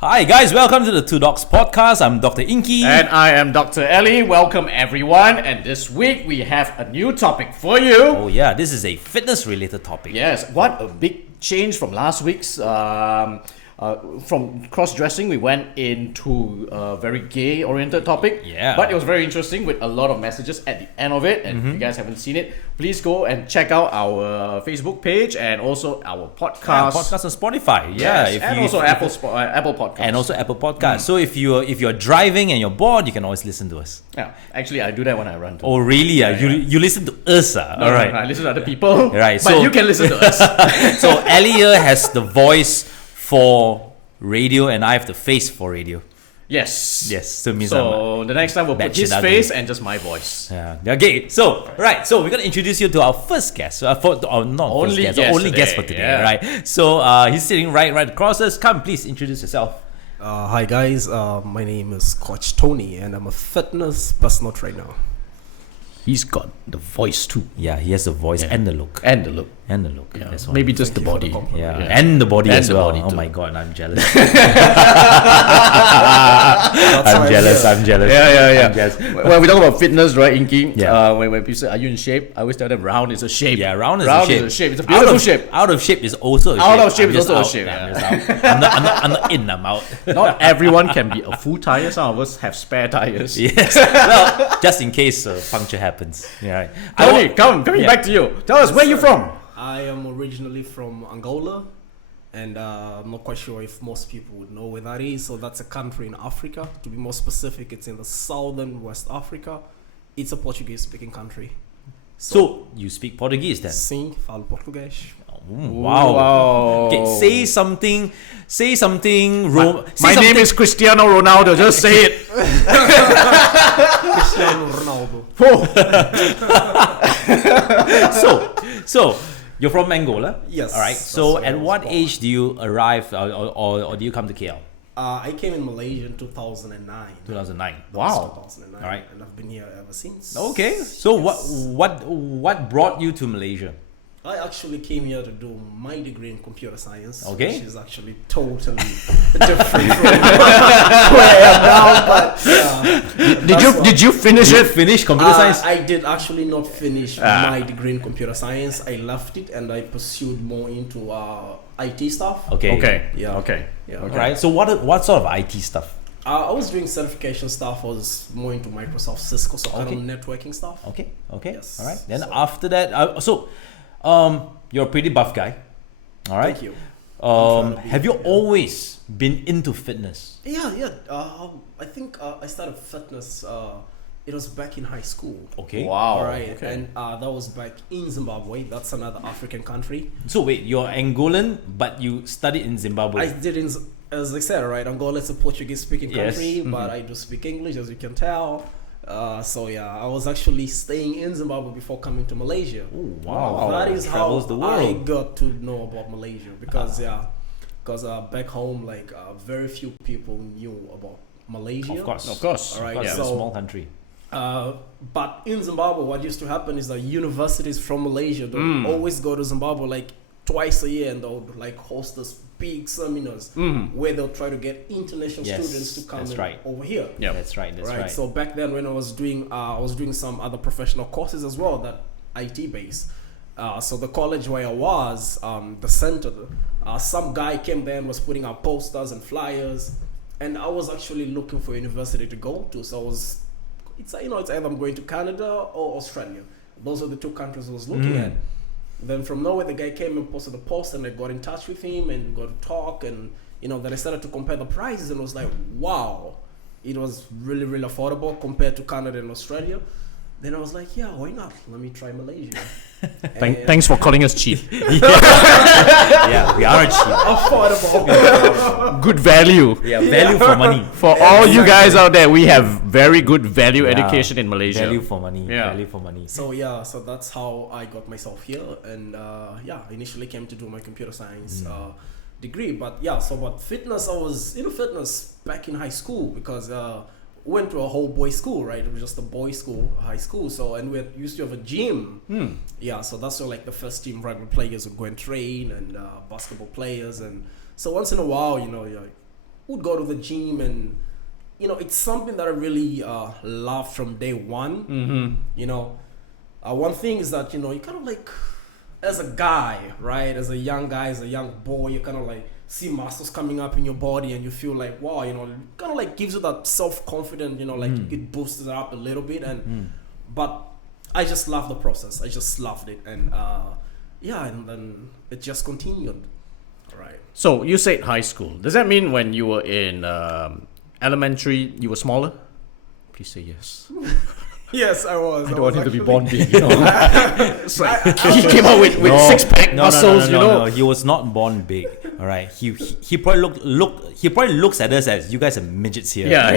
Hi guys, welcome to the Two Dogs podcast. I'm Dr. Inky. And I am Dr. Ellie. Welcome everyone. And this week we have a new topic for you. Oh yeah, this is a fitness related topic. Yes, what a big change from last week's. From cross-dressing, we went into a very gay-oriented topic. Yeah. But it was very interesting with a lot of messages at the end of it. And if you guys haven't seen it, please go and check out our Facebook page and also our podcast. Podcast on Spotify. Yes, and also Apple Podcasts. And also Apple Podcasts. So if you're driving and you're bored, you can always listen to us. Yeah, actually I do that when I run too. Oh really? You listen to us? No, Alright. I listen to other people. Right. But you can listen to us. So Ellie here has the voice for radio and I have the face for radio. Yes. Yes. So it means So the next time we'll put his face and just my voice. Yeah. Okay. So so we're gonna introduce you to our first guest. Only guest for today. Yeah. Right. So he's sitting right across us. Come, please introduce yourself. Hi guys, my name is Coach Tony and I'm a fitness personal trainer. He's got the voice too. Yeah, he has the voice and the look. And the look. Yeah. That's Maybe just the body. And the body And as the well. body Oh too. my god, I'm jealous. I'm jealous. Yeah. I'm jealous. When we talk about fitness, right, Inky? Yeah. When people say, "Are you in shape?" I always tell them, "Round is a shape." Yeah, round is a shape. It's a beautiful shape. Out of shape is also a shape. Out of shape I'm is just also a out. shape, I'm yeah. just out. I'm not in. I'm out. Not everyone can be a full tire. Some of us have spare tires. Yes. Well, just in case a puncture happens. Yeah. Right. Tony, coming back to you. Tell us where you're from. I am originally from Angola and I'm not quite sure if most people would know where that is. So that's a country in Africa. To be more specific, it's in the southern West Africa. It's a Portuguese speaking country. So you speak Portuguese then? Sim, falo português. Wow. Okay, say something. My name is Cristiano Ronaldo. Just say it. Cristiano Ronaldo. So you're from Angola? Yes. All right. that's So where I at was what born. age do you arrive or do you come to KL? I came in Malaysia in 2009. 2009. Wow. 2009. All right. And I've been here ever since. Okay. So what brought you to Malaysia? I actually came here to do my degree in computer science, Okay. which is actually totally different from where I am now. But Did you finish it? Finish computer science? I did actually not finish my degree in computer science. I left it and I pursued more into IT stuff. Okay. Yeah. Okay. Yeah. All right. So what sort of IT stuff? I was doing certification stuff. I was more into Microsoft, Cisco, so kind of networking stuff. Okay. Yes. All right. Then So- after that, you're a pretty buff guy. All right. Thank you. Have you yeah. always been into fitness? Yeah. I think I started fitness. It was back in high school. Okay. Wow. All right, Okay. and that was back in Zimbabwe. That's another African country. So wait, you're Angolan, but you studied in Zimbabwe. I did as I said, right? Angola is a Portuguese-speaking Yes. country, but I do speak English, as you can tell. So yeah, I was actually staying in Zimbabwe before coming to Malaysia. Oh, wow. That is how Travels the world. I got to know about Malaysia because back home, like very few people knew about Malaysia. Of course. All right, It's a so- small country. But in Zimbabwe, what used to happen is that universities from Malaysia they'll always go to Zimbabwe like twice a year, and they'll like host this big seminars where they'll try to get international Yes, students to come that's in right. over here. Yeah. That's right. Right. So back then, when I was doing some other professional courses as well, that IT based. So the college where I was, the center, some guy came there and was putting out posters and flyers, and I was actually looking for a university to go to. So it's either I'm going to Canada or Australia. Those are the two countries I was looking at. Then from nowhere, the guy came and posted a post, and I got in touch with him and got to talk, and then I started to compare the prices, and it was like, wow, it was really, really affordable compared to Canada and Australia. Then I was like, yeah, why not? Let me try Malaysia. Thanks for calling us cheap. Yeah, we are cheap. Affordable. Good value. Yeah, value for money. For all you guys out there, we have very good value education in Malaysia. Value for money. Yeah. Value for money. So that's how I got myself here, and initially came to do my computer science degree. But fitness, I was into fitness back in high school because went to a whole boys school, right? It was just a boys school, high school. So, and we used to have a gym. Yeah, so that's where like the first team rugby players would go and train, and basketball players. And so once in a while, you're like, would go to the gym, and it's something that I really loved from day one. One thing is that you kind of like, as a guy, right, as a young guy, as a young boy, you kind of like see muscles coming up in your body, and you feel like, wow, kind of like gives you that self-confidence, like it boosts it up a little bit, and but I just love the process. I just loved it, and and then it just continued. Right. So you said high school. Does that mean when you were in elementary, you were smaller? Please say yes. Yes, I was. I don't want him to be born big, He came out with six-pack muscles, No, he was not born big. All right, he probably he probably looks at us as, you guys are midgets here. Yeah.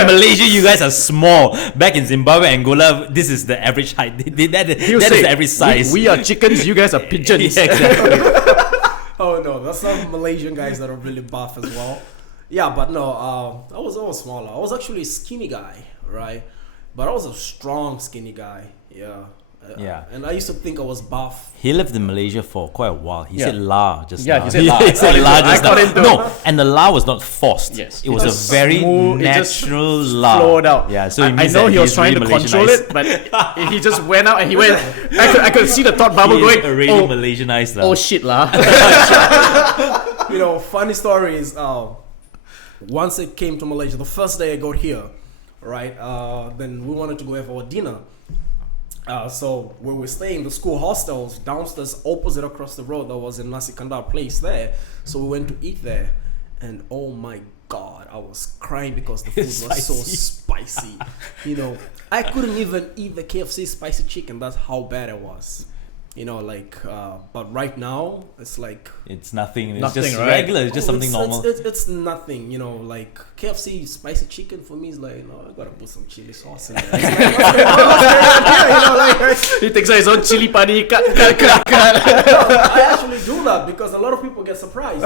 In Malaysia, you guys are small. Back in Zimbabwe, Angola, this is the average height. That is the average size. We are chickens. You guys are pigeons. Yeah, exactly. Oh no, there's some Malaysian guys that are really buff as well. Yeah, but no, I was smaller. I was actually a skinny guy, right? But I was a strong, skinny guy. Yeah. Yeah. And I used to think I was buff. He lived in Malaysia for quite a while. He said la just Yeah, now. he said la. He said la just I got now. No, and the la was not forced. Yes. It was It a was very smooth, it just natural la. flowed out. Yeah, so I know he was trying to control Malaysianized. it, but he just went out and he went. I could see the thought bubble He is going. already Malaysianized now. Oh shit lah. Funny story is, once I came to Malaysia, the first day I got here, right? Then we wanted to go have our dinner. So where we're staying, the school hostels downstairs, opposite across the road, there was a nasi kandar place there. So we went to eat there, and oh my god, I was crying because the food was so spicy. I couldn't even eat the KFC spicy chicken. That's how bad it was. But right now it's like It's nothing. It's Nothing, just right? regular. It's just something normal. It's nothing, like KFC spicy chicken for me is like, I gotta put some chili sauce in there. He takes out his own chili padi. Cut. I actually do that because a lot of people get surprised.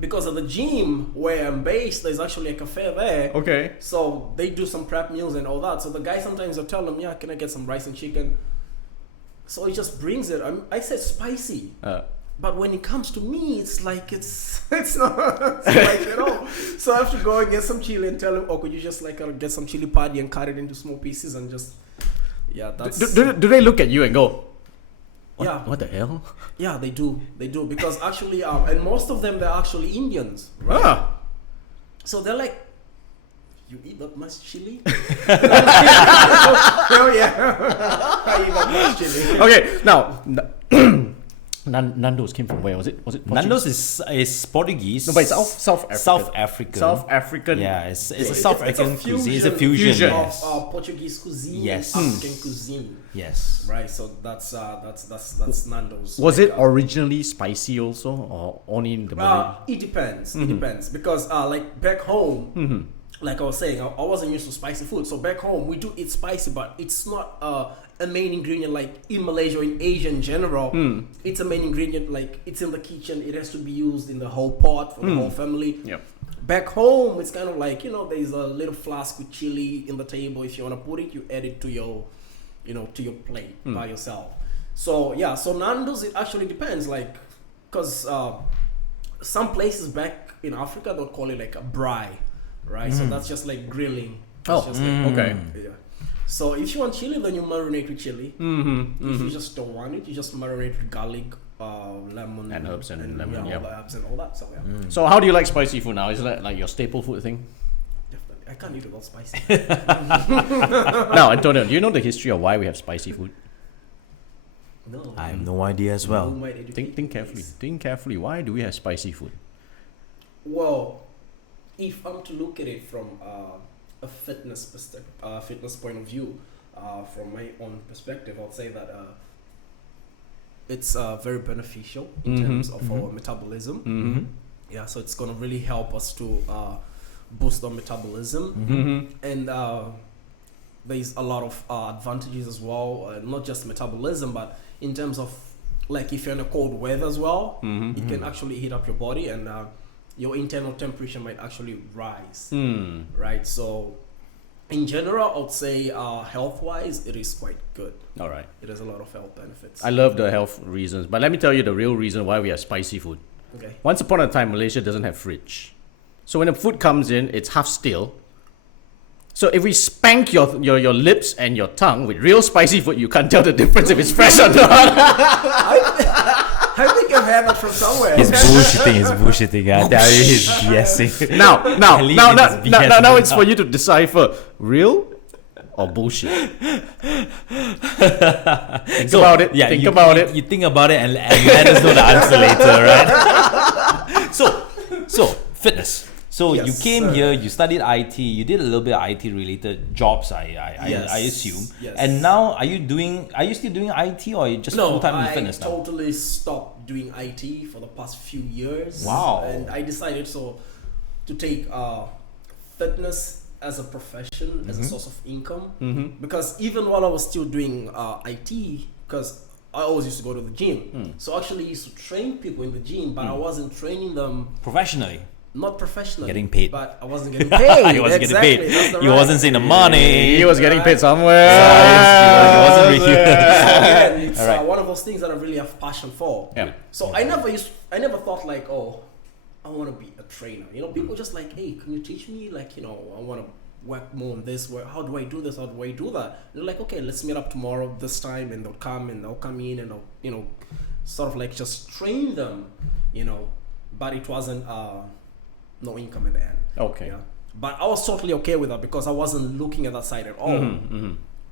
Because of the gym where I'm based, there's actually a cafe there. Okay. So they do some prep meals and all that. So the guy sometimes will tell them, yeah, can I get some rice and chicken? So he just brings it. I said spicy. But when it comes to me, it's like it's not spicy at all. So I have to go and get some chili and tell him, could you just get some chili padi and cut it into small pieces and just that's. Do they look at you and go, what the hell? Yeah, they do because actually and most of them, they're actually Indians, right? So they're like, you eat that much chili? Hell yeah. I eat that much chili. Okay, now Nando's came from where? Was it Portuguese? Nando's is Portuguese. No, but it's South African. South African. Yeah, it's a South African cuisine. It's a fusion of Portuguese cuisine and African cuisine. Yes. Right. So that's Nando's. Was it originally spicy also, or only in the Malay? It depends. It depends because like back home. Like I was saying, I wasn't used to spicy food. So back home, we do eat spicy, but it's not a main ingredient like in Malaysia or in Asia in general. It's a main ingredient, like it's in the kitchen. It has to be used in the whole pot for the whole family. Yep. Back home, it's kind of like, there's a little flask with chili in the table. If you want to put it, you add it to your, to your plate by yourself. So yeah, so Nando's, it actually depends, like, because some places back in Africa, they'll call it like a braai. Right, so that's just like grilling. Okay. Yeah. So if you want chili, then you marinate with chili. If you just don't want it, you just marinate with garlic, lemon, and herbs and lemon. All the herbs and all that. So yeah. So how do you like spicy food now? Is that like your staple food thing? Definitely, I can't eat it all spicy. Now, Antonio, do you know the history of why we have spicy food? No, I have no idea as well. Think carefully. Think carefully. Why do we have spicy food? Well, if I'm to look at it from a fitness point of view, from my own perspective, I'll say that it's very beneficial in terms of our metabolism. Yeah, so it's gonna really help us to boost our metabolism, and there's a lot of advantages as well, not just metabolism, but in terms of like if you're in a cold weather as well, it can actually heat up your body and your internal temperature might actually rise, right? So in general, I would say health-wise, it is quite good. All right. It has a lot of health benefits. I love the health reasons, but let me tell you the real reason why we have spicy food. Okay. Once upon a time, Malaysia doesn't have fridge. So when the food comes in, it's half still. So if we spank your lips and your tongue with real spicy food, you can't tell the difference if it's fresh or not. I think I've heard that from somewhere. He's bullshitting. I tell you, he's BSing. Now it's now. for you to decipher real or bullshit. Think about it. Yeah, think about it. You think about it and let us know the answer later, right? So fitness. So Yes, you came sir. here, you studied IT, you did a little bit of IT related jobs, I assume. Yes. And now are you still doing IT, or are you just full time in fitness I now? totally stopped doing IT for the past few years. Wow. And I decided to take fitness as a profession, as a source of income. Because even while I was still doing IT, because I always used to go to the gym. So I actually used to train people in the gym, but I wasn't training them Professionally. not professionally. Getting paid. But I wasn't getting paid. He wasn't Exactly, getting that's paid. the He right- wasn't seeing the money. He was getting paid somewhere. He wasn't really. Again, it's Alright. one of those things that I really have passion for. Yeah. So I never thought like, oh, I want to be a trainer. You know, people just like, hey, can you teach me? Like, you know, I want to work more on this. How do I do this? How do I do that? They're like, okay, let's meet up tomorrow this time, and they'll come in and I'll, you know, sort of like just train them, you know. But it wasn't no income in the end. Okay. Yeah. But I was totally okay with that because I wasn't looking at that side at all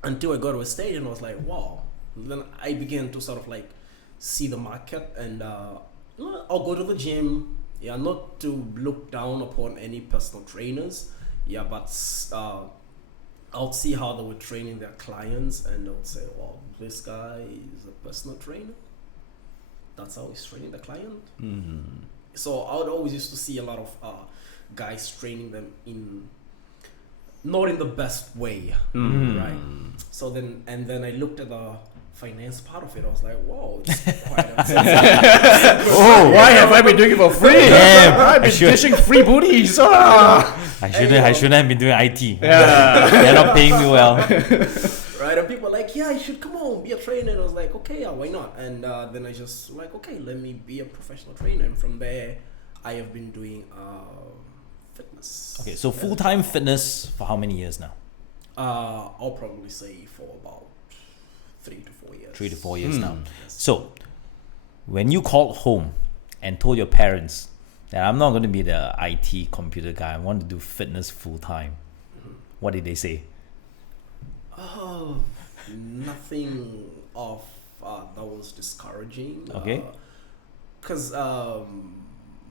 until I got to a stage and I was like, wow. Then I began to sort of like see the market and I'll go to the gym. Yeah, not to look down upon any personal trainers. Yeah, but I'll see how they were training their clients and I would say, well, this guy is a personal trainer. That's how he's training the client. So I would always used to see a lot of guys training them not in the best way, right? So then I looked at the finance part of it. I was like, whoa, it's quite Oh, why have I been doing it for free? Damn, I've been dishing free booties. I shouldn't have been doing IT. Yeah. They're not paying me well. right? And people were like, yeah, you should come on, be a trainer. And I was like, okay, yeah, why not? And then I just like, okay, let me be a professional trainer. And from there, I have been doing fitness. Okay, so full-time fitness for how many years now? I'll probably say for about 3 to 4 years. 3 to 4 years now. So, when you called home and told your parents that I'm not going to be the IT computer guy, I want to do fitness full-time, what did they say? Oh, nothing of that was discouraging. Okay. Because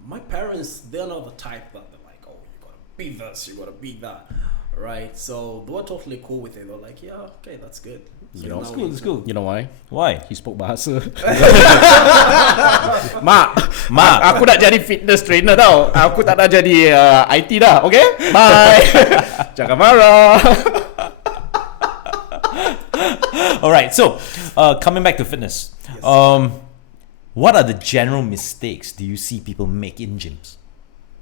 my parents, they're not the type that they're like, oh, you gotta be this, you gotta be that, right? So they were totally cool with it. They're like, yeah, okay, that's good. So You know, now It's cool. You know why? Why? He spoke bahasa. Mak, aku nak jadi fitness trainer tau. Aku tak nak jadi IT dah, okay? Bye. Jangan marah. All right, so coming back to fitness, what are the general mistakes do you see people make in gyms?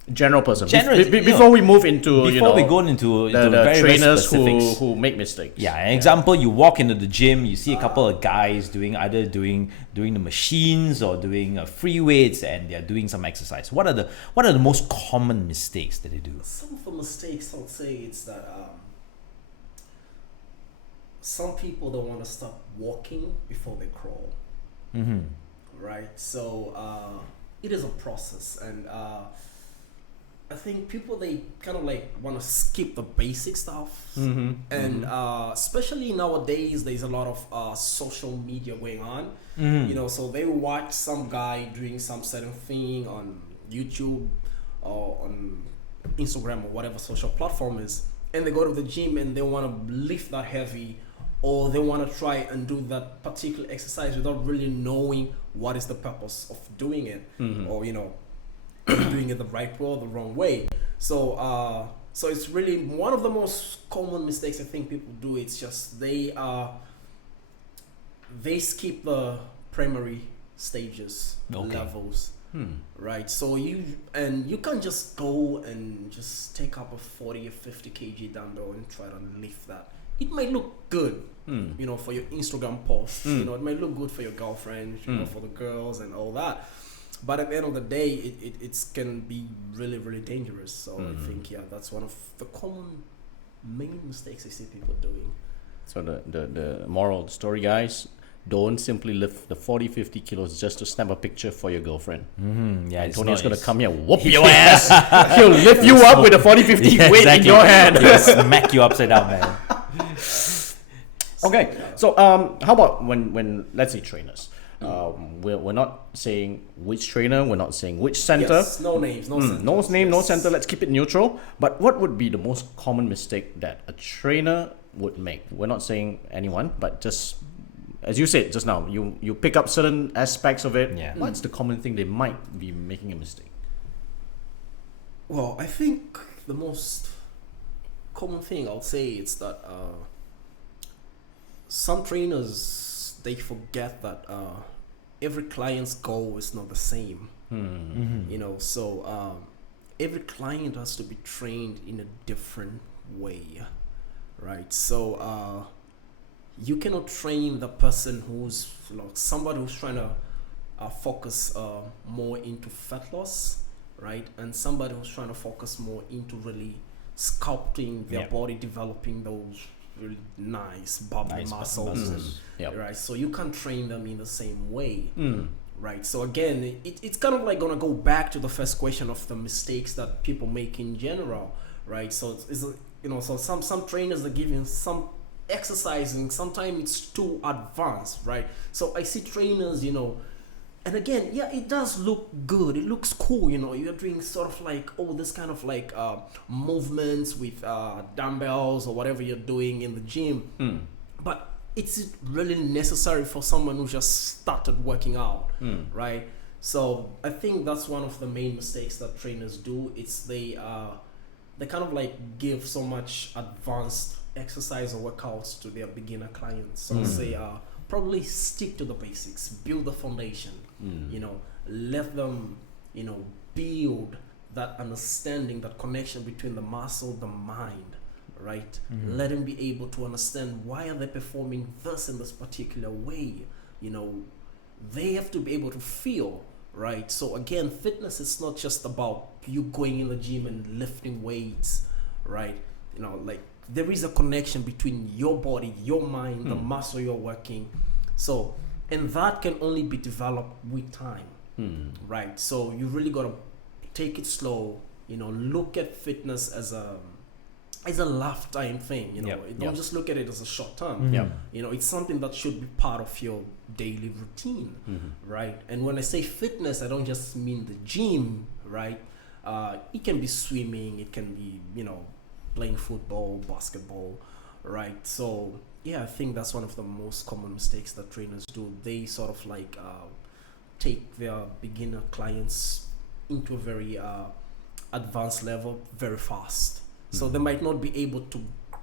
General person. General- Before we move into Before we go into the very, very trainers specifics. who make mistakes. Yeah, an example, you walk into the gym, you see a couple of guys doing the machines or doing free weights, and they're doing some exercise. What are the most common mistakes that they do? some of the mistakes I'll say it's that some people don't want to stop walking before they crawl. Right? So it is a process, and I think people, they kind of like want to skip the basic stuff, and especially nowadays there's a lot of social media going on. You know, so they watch some guy doing some certain thing on YouTube or on Instagram or whatever social platform is, and they go to the gym and they want to lift that heavy, or they want to try and do that particular exercise without really knowing what is the purpose of doing it, or you know, doing it the right way or the wrong way. So so it's really one of the most common mistakes I think people do. It's just they skip the primary stages, Okay. levels, right? So you can't just go and just take up a 40 or 50 kg dumbbell and try to lift that. It might look good, you know, for your Instagram post. You know, it might look good for your girlfriend, you know, for the girls and all that. but at the end of the day, it can be really, really dangerous. So I think, that's one of the common main mistakes I see people doing. So the moral of the story, guys, don't simply lift the 40-50 kilos just to snap a picture for your girlfriend. Yeah, Antonio's going to come here, whoop your ass. He'll lift you up with a 40-50 weight in your hand. He'll smack you upside down, man. Okay, so how about when let's say trainers? We're not saying which trainer, we're not saying which center. Yes, no names, no centers. No name, no Yes. center. Let's keep it neutral. But what would be the most common mistake that a trainer would make? We're not saying anyone, but just as you said just now, you pick up certain aspects of it. Yeah. What's the common thing they might be making a mistake? Well, I think the most common thing I'll say is that some trainers, they forget that every client's goal is not the same. You know, so every client has to be trained in a different way, right? So you cannot train the person who's like somebody who's trying to focus more into fat loss, right? And somebody who's trying to focus more into really sculpting their Yep. body, developing those really nice bubbly Nice muscles, muscles. Yep. right? So you can't train them in the same way, right? So again, it's kind of like gonna go back to the first question of the mistakes that people make in general, right? So it's you know, so some trainers are giving some exercising, sometimes it's too advanced, right? So I see trainers, you know, and again, yeah, it does look good, it looks cool, you know, you're doing sort of like, oh, this kind of like movements with dumbbells or whatever you're doing in the gym, but it's really necessary for someone who just started working out, right? So I think that's one of the main mistakes that trainers do. It's they kind of like give so much advanced exercise or workouts to their beginner clients. So say probably stick to the basics, build the foundation, you know, let them, you know, build that understanding, that connection between the muscle, the mind, right? Let them be able to understand why are they performing this in this particular way. You know, they have to be able to feel, right? So again, fitness is not just about you going in the gym and lifting weights, right? You know, like there is a connection between your body, your mind, the muscle you're working. So, and that can only be developed with time, right? So you really got to take it slow, you know, look at fitness as a lifetime thing, you know. Yep. Don't just look at it as a short term. You know, it's something that should be part of your daily routine, right? And when I say fitness, I don't just mean the gym, right? It can be swimming, it can be, you know, playing football, basketball, right? So yeah, I think that's one of the most common mistakes that trainers do. They sort of like take their beginner clients into a very advanced level very fast. So they might not be able to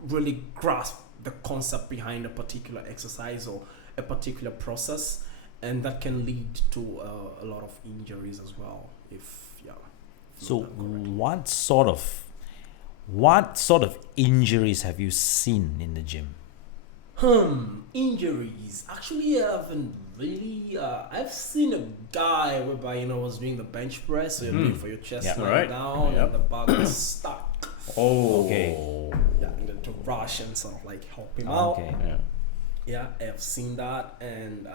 really grasp the concept behind a particular exercise or a particular process, and that can lead to a lot of injuries as well. So what sort of injuries have you seen in the gym? Injuries. Actually, I haven't really. I've seen a guy whereby, you know, was doing the bench press, so you're doing for your chest Yeah. lying down, and the bar was stuck. Oh, Okay. Yeah, and then to rush and sort of like help him out. Okay. Yeah. Yeah, I've seen that, and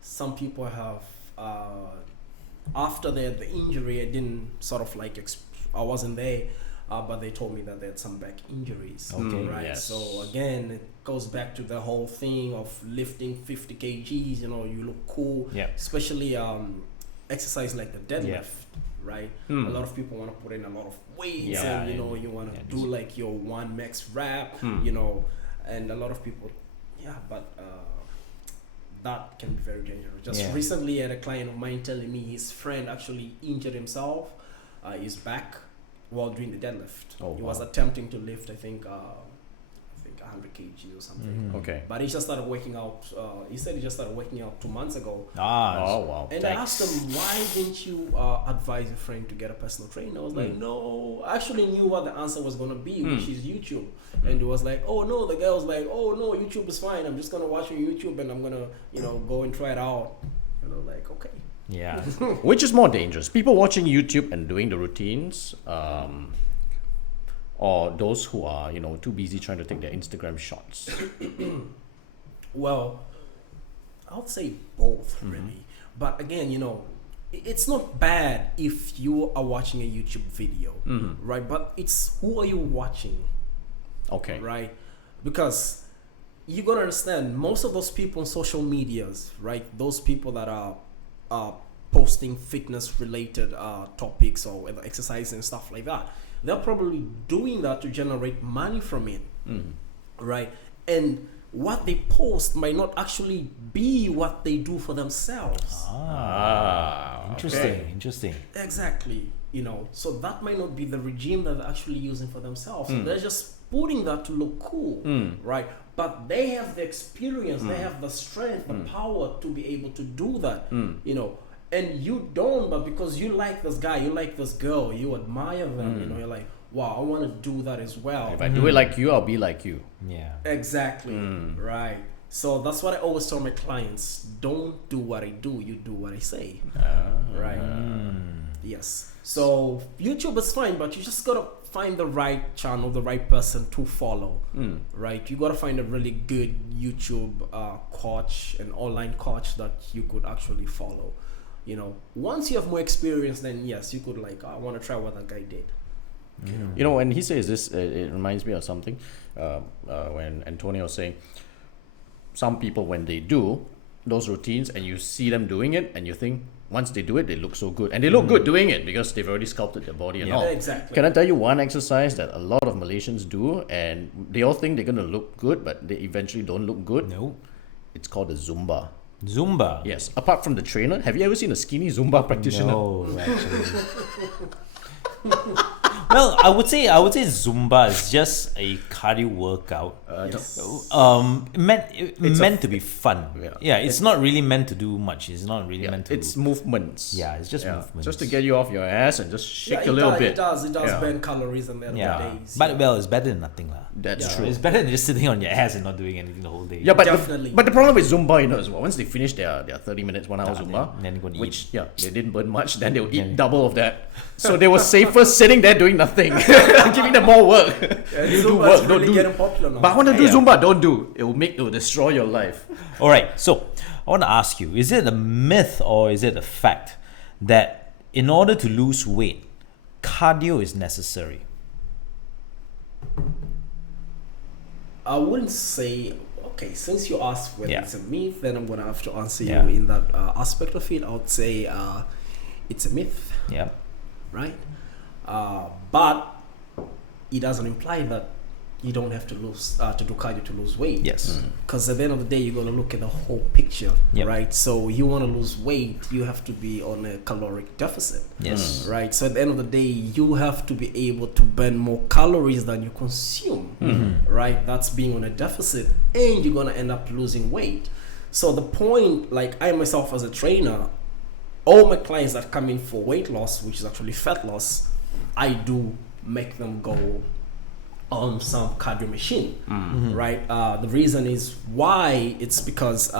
some people have. After the injury, I didn't sort of like. I wasn't there. But they told me that they had some back injuries. Okay. Right. Yes. So again, it goes back to the whole thing of lifting 50 kgs. You know, you look cool. Yeah. Especially exercise like the deadlift. Right. A lot of people want to put in a lot of weights, Yeah, and you know, you want to do like your one max rep. Hmm. You know, and a lot of people, but. That can be very dangerous. Just recently, I had a client of mine telling me his friend actually injured himself, his back, while doing the deadlift. Oh, He was wow. attempting to lift, I think 100 kg or something. Okay. But he just started working out. He said he just started working out 2 months ago. Oh, wow. And I asked him, why didn't you advise your friend to get a personal trainer? I was like, no. I actually knew what the answer was going to be, which is YouTube. And he was like, oh, no. The guy was like, oh, no, YouTube is fine. I'm just going to watch on YouTube and I'm going to, you know, go and try it out. And I was like, okay. Yeah. Which is more dangerous? People watching YouTube and doing the routines, or those who are, too busy trying to take their Instagram shots? Well, I would say both, really. But again, it's not bad if you are watching a YouTube video, right? But it's who are you watching, Okay. right? Because you gotta understand, most of those people on social medias, right? Those people that are posting fitness-related topics or whether exercise and stuff like that, they're probably doing that to generate money from it, right? And what they post might not actually be what they do for themselves. Interesting. Exactly. So that might not be the regime that they're actually using for themselves. So they're just putting that to look cool, right? But they have the experience, they have the strength, the power to be able to do that, and you don't, but because you like this guy, you like this girl, you admire them, you're like, wow, I want to do that as well. If I do it like you, I'll be like you. Yeah. Exactly. Right. So that's what I always tell my clients: don't do what I do, you do what I say. Right. Yes. So YouTube is fine, but you just gotta find the right channel, the right person to follow. Right. You gotta find a really good YouTube coach, an online coach that you could actually follow. Once you have more experience, then yes, you could I want to try what that guy did. When he says this, it reminds me of something. When Antonio was saying, some people, when they do those routines and you see them doing it, and you think once they do it, they look so good, and they look good doing it because they've already sculpted their body and all. Exactly. Can I tell you one exercise that a lot of Malaysians do, and they all think they're gonna look good, but they eventually don't look good? No. It's called the Zumba. Zumba. Yes. Apart from the trainer, have you ever seen a skinny Zumba practitioner? No, actually. Well, I would say Zumba is just a cardio workout. Meant to be fun. Yeah, it's not really meant to do much. It's not really meant to. It's movements. Yeah, it's just movements. Just to get you off your ass and just shake a little bit. It does burn calories in the end of the days. But it's better than nothing, lah. That's true. It's better than just sitting on your ass and not doing anything the whole day. Yeah, but Definitely. but the problem with Zumba, is once they finish their 30 minutes, 1 hour Zumba, then they go and which they didn't burn much, then they'll eat double of that. So they were safer sitting there doing nothing, giving them more work. You do work, don't do. Getting popular now. But I want to do Zumba, don't do. It will destroy your life. All right, so I want to ask you: is it a myth or is it a fact that in order to lose weight, cardio is necessary? I wouldn't say. Okay, since you asked whether it's a myth, then I'm gonna have to answer you Yeah. in that aspect of it. I would say it's a myth, Yeah. right? But it doesn't imply that you don't have to lose to do cardio to lose weight. Yes. Because at the end of the day, you're gonna look at the whole picture, Yep. right? So you want to lose weight, you have to be on a caloric deficit. Yes. Right. So at the end of the day, you have to be able to burn more calories than you consume. Right. That's being on a deficit, and you're gonna end up losing weight. So the point, like I myself as a trainer, all my clients that come in for weight loss, which is actually fat loss, I do make them go on some cardio machine. Right. The reason is why it's because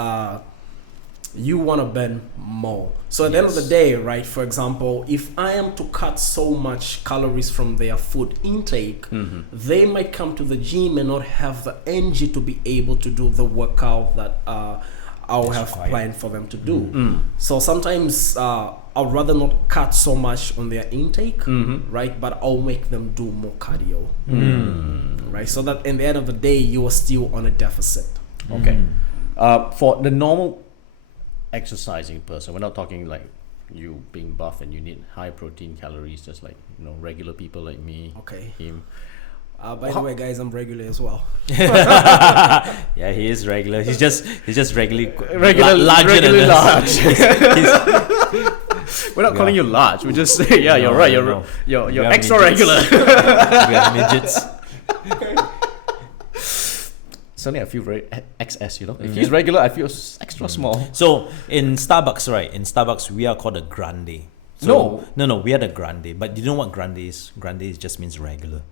you want to burn more. So at the end of the day, right, for example, if I am to cut so much calories from their food intake, they might come to the gym and not have the energy to be able to do the workout that I'll have planned for them to do. So sometimes I'd rather not cut so much on their intake, right, but I'll make them do more cardio, right, so that in the end of the day you are still on a deficit. Okay. For the normal exercising person, we're not talking like you being buff and you need high protein calories, just like regular people like me. Okay. Him. By the way, guys, I'm regular as well. Yeah, he is regular. He's just regularly larger than regularly us. large. We're not calling you large. We just say, you're right. no. You're We are extra midgets. regular. We are midgets. Suddenly I feel very XS, If he's regular, I feel extra small. So in Starbucks, right? In Starbucks, we are called a grande. So, no, we are the grande. But you know what grande is? Grande just means regular.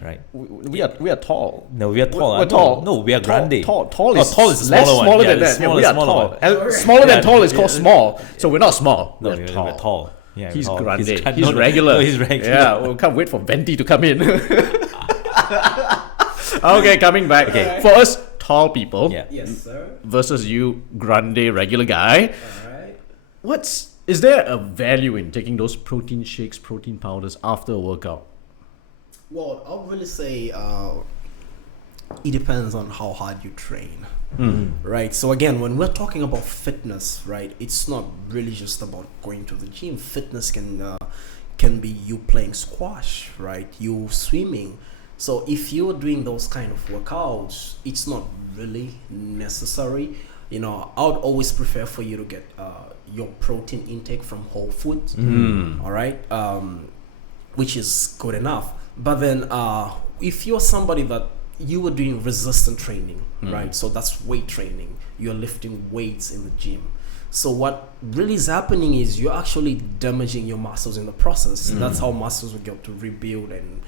right? We are tall. No, we are tall. We're tall. No, we are grande. Tall Oh, is tall is the less smaller one. smaller Yeah, than the that. Yeah, smaller- we are smaller tall. one. Smaller than Yeah, tall is called yeah. small. So we're not small. No, we're tall. we're tall. Yeah, He's tall. grande. He's, no, regular. No, he's regular. Yeah, we can't wait for Venti to come in. Okay, coming back. Okay. For us tall people Yeah. Yes, sir. versus you grande regular guy, All right. is there a value in taking those protein shakes, protein powders after a workout? Well, I'll really say it depends on how hard you train. Right. So again, when we're talking about fitness, right, it's not really just about going to the gym. Fitness can be you playing squash, right? You swimming. So if you're doing those kind of workouts, it's not really necessary. You know, I would always prefer for you to get your protein intake from whole foods. All right, which is good enough. But then, if you're somebody that you were doing resistance training, right? So that's weight training. You're lifting weights in the gym. So what really is happening is you're actually damaging your muscles in the process. That's how muscles will get to rebuild and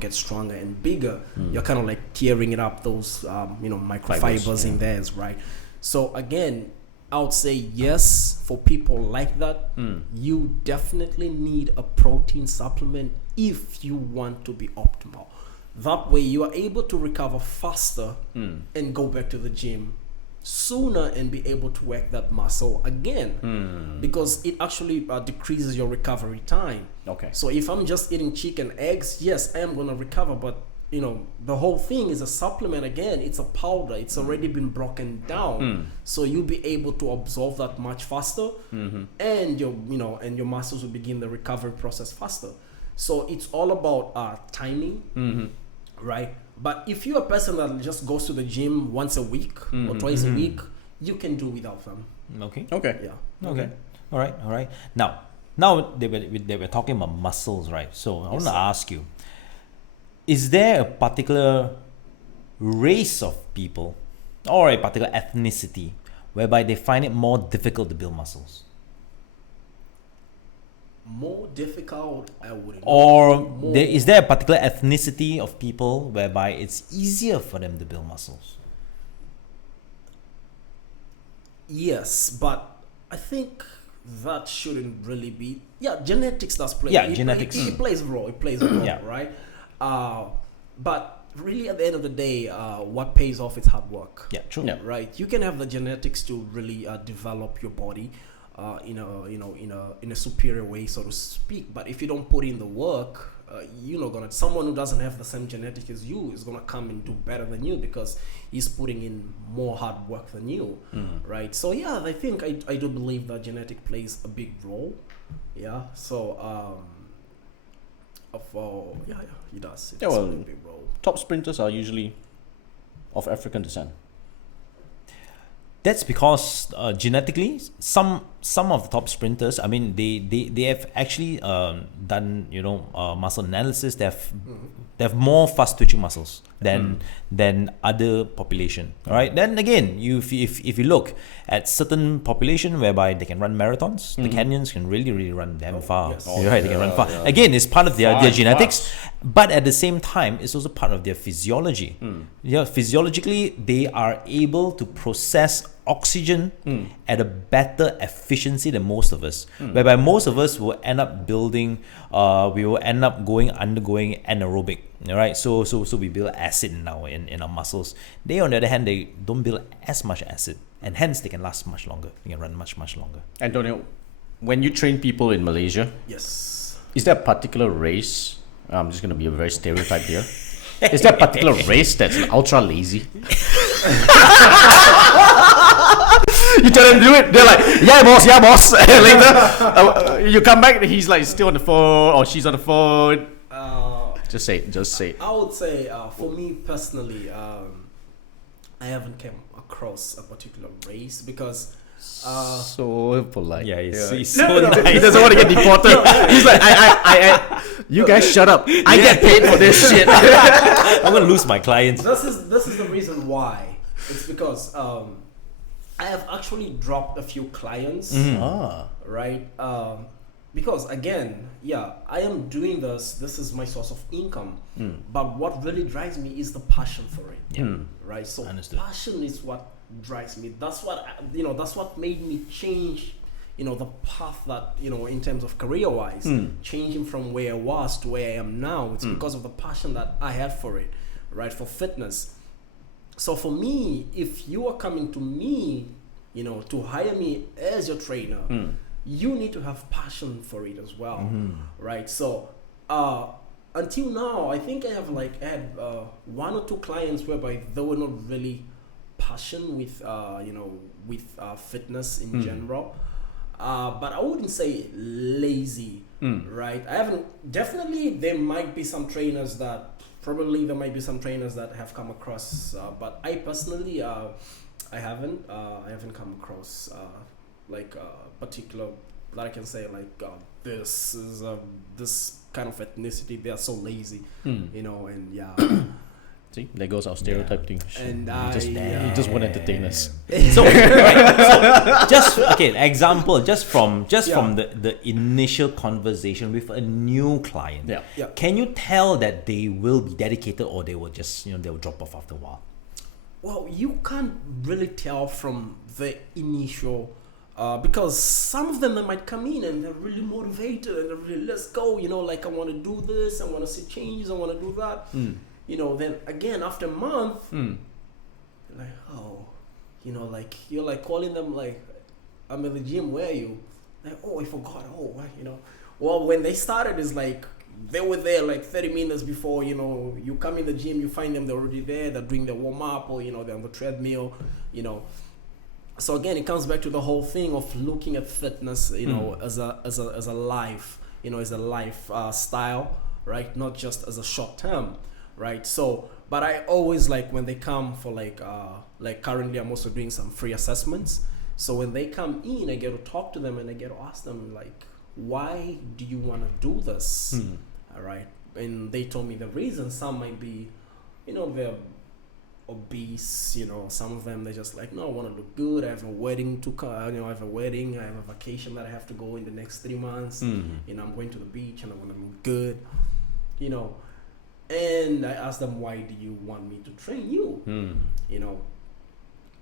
get stronger and bigger. You're kind of like tearing it up those microfibers in there, right? So again, I would say yes for people like that. You definitely need a protein supplement if you want to be optimal. That way you are able to recover faster and go back to the gym sooner and be able to work that muscle again, because it actually decreases your recovery time. Okay. So if I'm just eating chicken, eggs, yes, I am going to recover, but the whole thing is a supplement. Again, it's a powder. It's already been broken down, so you'll be able to absorb that much faster, and your muscles will begin the recovery process faster. So it's all about timing, right? But if you're a person that just goes to the gym once a week or twice a week, you can do without them. Okay. Okay. Yeah. Okay. All right. Now they were talking about muscles, right? So I want to ask you: is there a particular race of people or a particular ethnicity whereby they find it more difficult to build muscles? More difficult, I wouldn't. Or is there a particular ethnicity of people whereby it's easier for them to build muscles? Yes, but I think that shouldn't really be. Yeah, genetics does play. Yeah, genetics. It plays a role. It plays a role, Yeah. right? But really, at the end of the day, what pays off is hard work. Yeah, true. Yeah. Right. You can have the genetics to really develop your body in a superior way, so to speak. But if you don't put in the work, someone who doesn't have the same genetic as you is gonna come and do better than you because he's putting in more hard work than you, right? So yeah, I think I do believe that genetic plays a big role. Yeah. So it does. It Yeah, does well, play a big role. Top sprinters are usually of African descent. That's because genetically, some of the top sprinters, I mean, they have actually done muscle analysis. They have more fast twitching muscles than other population. All right. Then again, if you look at certain population whereby they can run marathons, the Kenyans can really run damn far. yes. Right, they can run far. Again, it's part of their genetics, but at the same time, it's also part of their physiology. Yeah, physiologically, they are able to process oxygen at a better efficiency than most of us, whereby most of us will end up building we will end up undergoing anaerobic, all right? So we build acid now in our muscles. They, on the other hand, they don't build as much acid, and hence they can last much longer. They can run much longer. Antonio, when you train people in Malaysia, Yes. is there a particular race? I'm just going to be a very stereotype here. Is there a particular race that's ultra lazy? You tell them to do it, they're like, yeah boss. And later, you come back, he's like still on the phone or she's on the phone. Just say it. I would say, for me personally, I haven't come across a particular race because. So polite. Yeah, he's No, so nice. he doesn't want to get deported. He's like, I you guys shut up. I get paid for this shit. I'm gonna lose my clients. This is the reason why. It's because I have actually dropped a few clients, right? because again, yeah, I am doing this. This is my source of income. But what really drives me is the passion for it. Right. So Understood. passion is what drives me. That's what that's what made me change. The path that in terms of career-wise, changing from where I was to where I am now. It's because of the passion that I had for it, right? For fitness. So for me, if you are coming to me, to hire me as your trainer, you need to have passion for it as well, right? So until now, I think I have had one or two clients whereby they were not really passionate with fitness in general. But I wouldn't say lazy, right? I haven't. Definitely, there might be some trainers that have come across, but I personally, I haven't come across particular that I can say this is this kind of ethnicity. They are so lazy, and yeah. See, there goes our stereotype thing. And you just want to entertain us. So just example, just from the initial conversation with a new client. Yeah. Can you tell that they will be dedicated, or they will just they'll drop off after a while? Well, you can't really tell from the initial, because some of them, they might come in and they're really motivated and they're really, let's go, I want to do this, I want to see changes, I want to do that. Then again, after a month, like, oh, you're calling them I'm in the gym, where are you? Like, oh, I forgot, Well, when they started, it's like, they were there 30 minutes before, you come in the gym, you find them, they're already there, they're doing their warm-up, or, they're on the treadmill, So again, it comes back to the whole thing of looking at fitness, as a life, as a life style, right? Not just as a short term, right? So, but I always when they come for currently I'm also doing some free assessments. So when they come in, I get to talk to them and I get to ask them why do you want to do this? All right. And they told me the reason. Some might be, they're obese, some of them, they're just no, I want to look good. I have a wedding I have a vacation that I have to go in the next 3 months. I'm going to the beach and I want to look good, and I asked them, why do you want me to train you?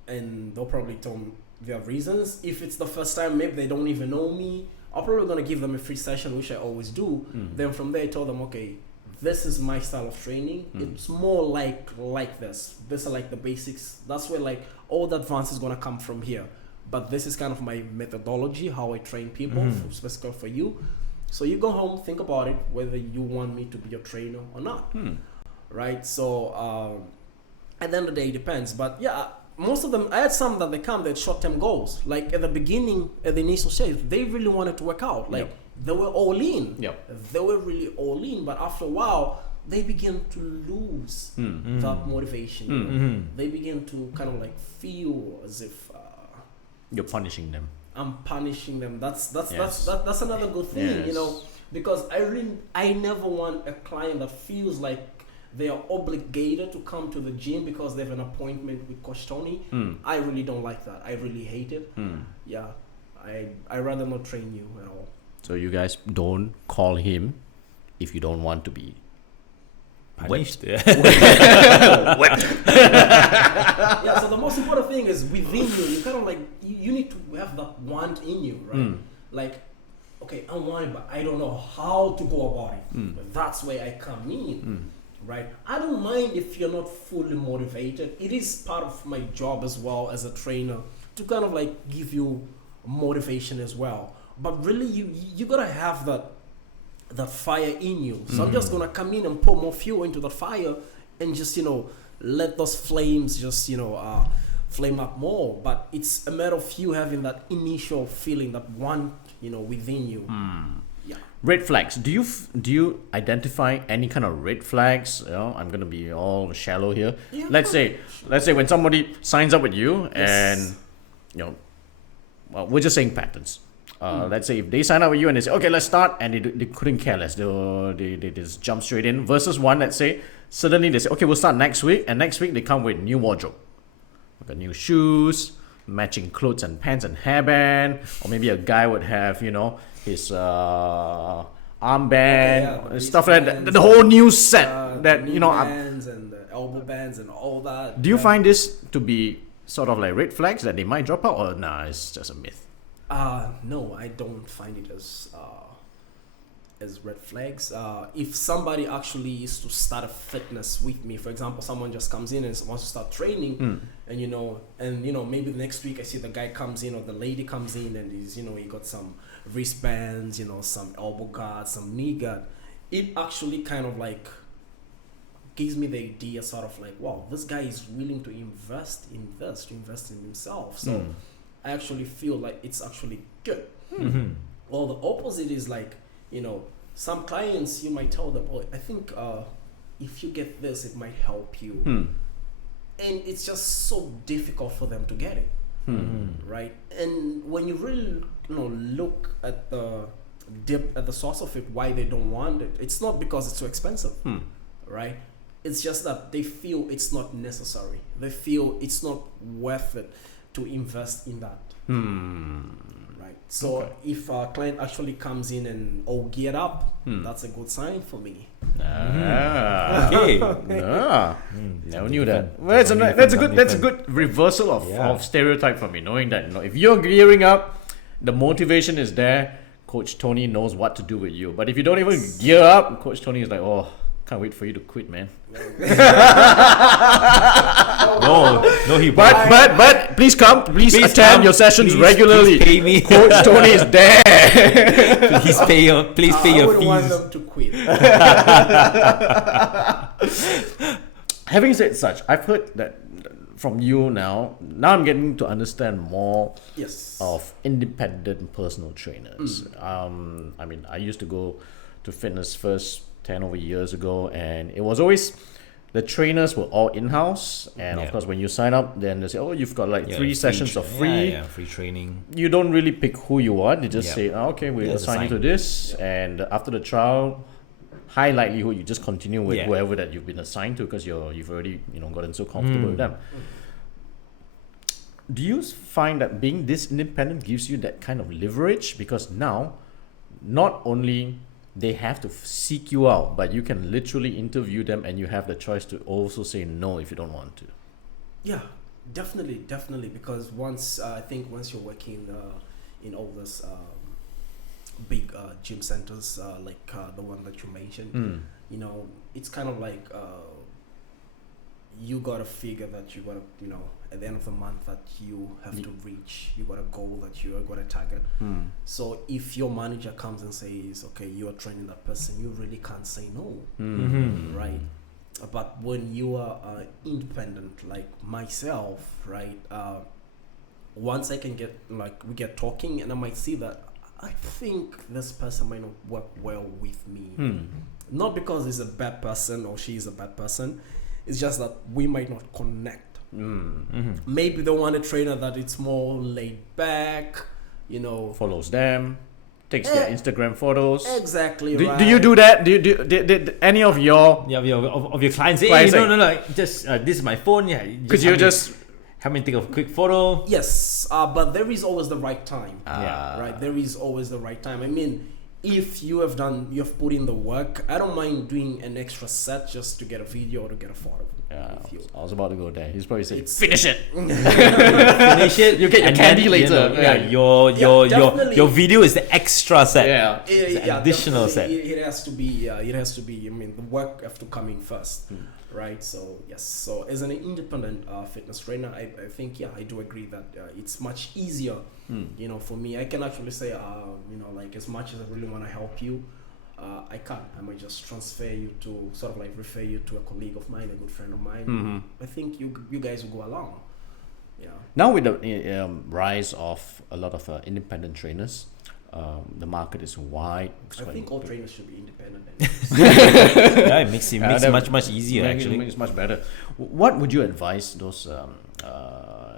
And they'll probably tell me their reasons. If it's the first time, maybe they don't even know me, I'm probably going to give them a free session, which I always do. Then from there, I told them, okay, this is my style of training. It's more like this. These are the basics. That's where all the advance is going to come from here. But this is kind of my methodology, how I train people, specifically for you. So you go home, think about it, whether you want me to be your trainer or not. Right? So at the end of the day, it depends. But yeah, most of them, I had some that they had short-term goals. At the beginning, at the initial stage, they really wanted to work out. They were all in. They were really all in. But after a while, they began to lose that motivation. They began to kind of feel as if you're punishing them. I'm punishing them. That's another good thing, because I never want a client that feels like they are obligated to come to the gym because they have an appointment with Coach Tony. I really don't like that. I really hate it. Yeah, I rather not train you at all. So you guys don't call him if you don't want to be Punished. Yeah, so the most important thing is within you. You kind of you need to have that want in you, right? Okay, I want it, but I don't know how to go about it. But that's where I come in. Right? I don't mind if you're not fully motivated. It is part of my job as well as a trainer to kind of give you motivation as well. But really, you gotta have that fire in you. So I'm just gonna come in and pour more fuel into the fire and just let those flames just flame up more. But it's a matter of you having that initial feeling, that want within you. Yeah. Red flags. Do you identify any kind of red flags? I'm gonna be all shallow here. Yeah, let's say when somebody signs up with you, and well, we're just saying patterns. Let's say if they sign up with you and they say, okay, let's start, and they couldn't care less. They just jump straight in. Versus one, let's say, suddenly they say, okay, we'll start next week, and next week they come with new wardrobe. We got new shoes, matching clothes and pants and hairband, or maybe a guy would have, his armband, the stuff like that. wristbands, The whole new set that knee you know. bands and the elbow bands and all that. Do you find this to be sort of like red flags that they might drop out, or nah, it's just a myth? No, I don't find it as red flags. If somebody actually is to start a fitness with me, for example, someone just comes in and wants to start training, and maybe the next week I see the guy comes in or the lady comes in and he got some wristbands, some elbow guard, some knee guard. It actually kind of like gives me the idea, sort of like, wow, this guy is willing to invest in himself. So I actually feel like it's actually good. Well, the opposite is like, some clients, you might tell them, oh, I think if you get this, it might help you. And it's just so difficult for them to get it. Right? And when you really look at the source of it, why they don't want it, it's not because it's too expensive. Right? It's just that they feel it's not necessary. They feel it's not worth it to invest in that. Right. So if a client actually comes in and all geared up, that's a good sign for me. Okay. Never knew that. Well, that's a good reversal of stereotype for me. Knowing that if you're gearing up, the motivation is there. Coach Tony knows what to do with you. But if you don't even gear up, Coach Tony is like, oh, can't wait for you to quit, man. No, he. But please attend your sessions regularly. Please pay me. Coach Tony is there. Please pay your I wouldn't want fees. them to quit. Having said such, I've heard that from you now. Now I'm getting to understand more of independent personal trainers. I mean, I used to go to Fitness First 10 over years ago, and it was always the trainers were all in-house, and of course when you sign up, then they say, oh, you've got like 3 sessions of free free training. You don't really pick who you want. They just say, oh, okay, we'll assign you to this, and after the trial, high likelihood you just continue with whoever that you've been assigned to, because you've already gotten so comfortable with them. Do you find that being this independent gives you that kind of leverage? Because now not only they have to seek you out, but you can literally interview them, and you have the choice to also say no if you don't want to. Yeah, definitely. Because once you're working in all this big gym centers, like the one that you mentioned, it's kind of like you gotta figure that you gotta, at the end of the month that you have to reach, you got a goal that you are gonna target. So if your manager comes and says, okay, you are training that person, you really can't say no, right? But when you are independent, like myself, right? Once I can we get talking, and I might see that I think this person might not work well with me. Not because he's a bad person or she is a bad person. It's just that we might not connect. Maybe they want a trainer that it's more laid back, follows them, takes their Instagram photos. Exactly. Do you do that? Did any of your of your clients say, hey, no, just this is my phone. Could you just help me take a quick photo? Yes, but there is always the right time. Right. There is always the right time. I mean, if you have put in the work, I don't mind doing an extra set just to get a video or to get a photo. I was about to go there. He's probably saying, finish it. Finish it. You get your candy later. Your video is the extra set. Additional set. It has to be. I mean, the work have to come in first. Right, so yes, so as an independent fitness trainer, I think I do agree that it's much easier, for me. I can actually say, like, as much as I really want to help you, I can't. I might just transfer you to, sort of like refer you to a colleague of mine, a good friend of mine. I think you guys will go along. Now with the rise of a lot of independent trainers, the market is wide. I think all trainers should be independent. It makes it much easier. Actually, it's much better. What would you advise those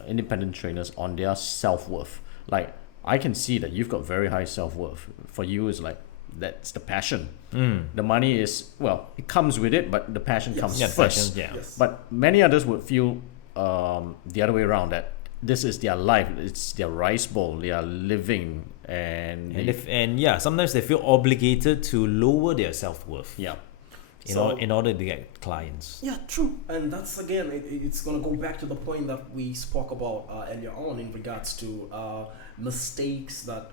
independent trainers on their self-worth? Like, I can see that you've got very high self-worth. For you, is like, that's the passion. The money is, it comes with it, but the passion comes first. Passion, But many others would feel the other way around, that this is their life. It's their rice bowl. They are living, and sometimes they feel obligated to lower their self-worth yeah. in order to get clients. Yeah, true. And that's again, it's going to go back to the point that we spoke about earlier on in regards to mistakes that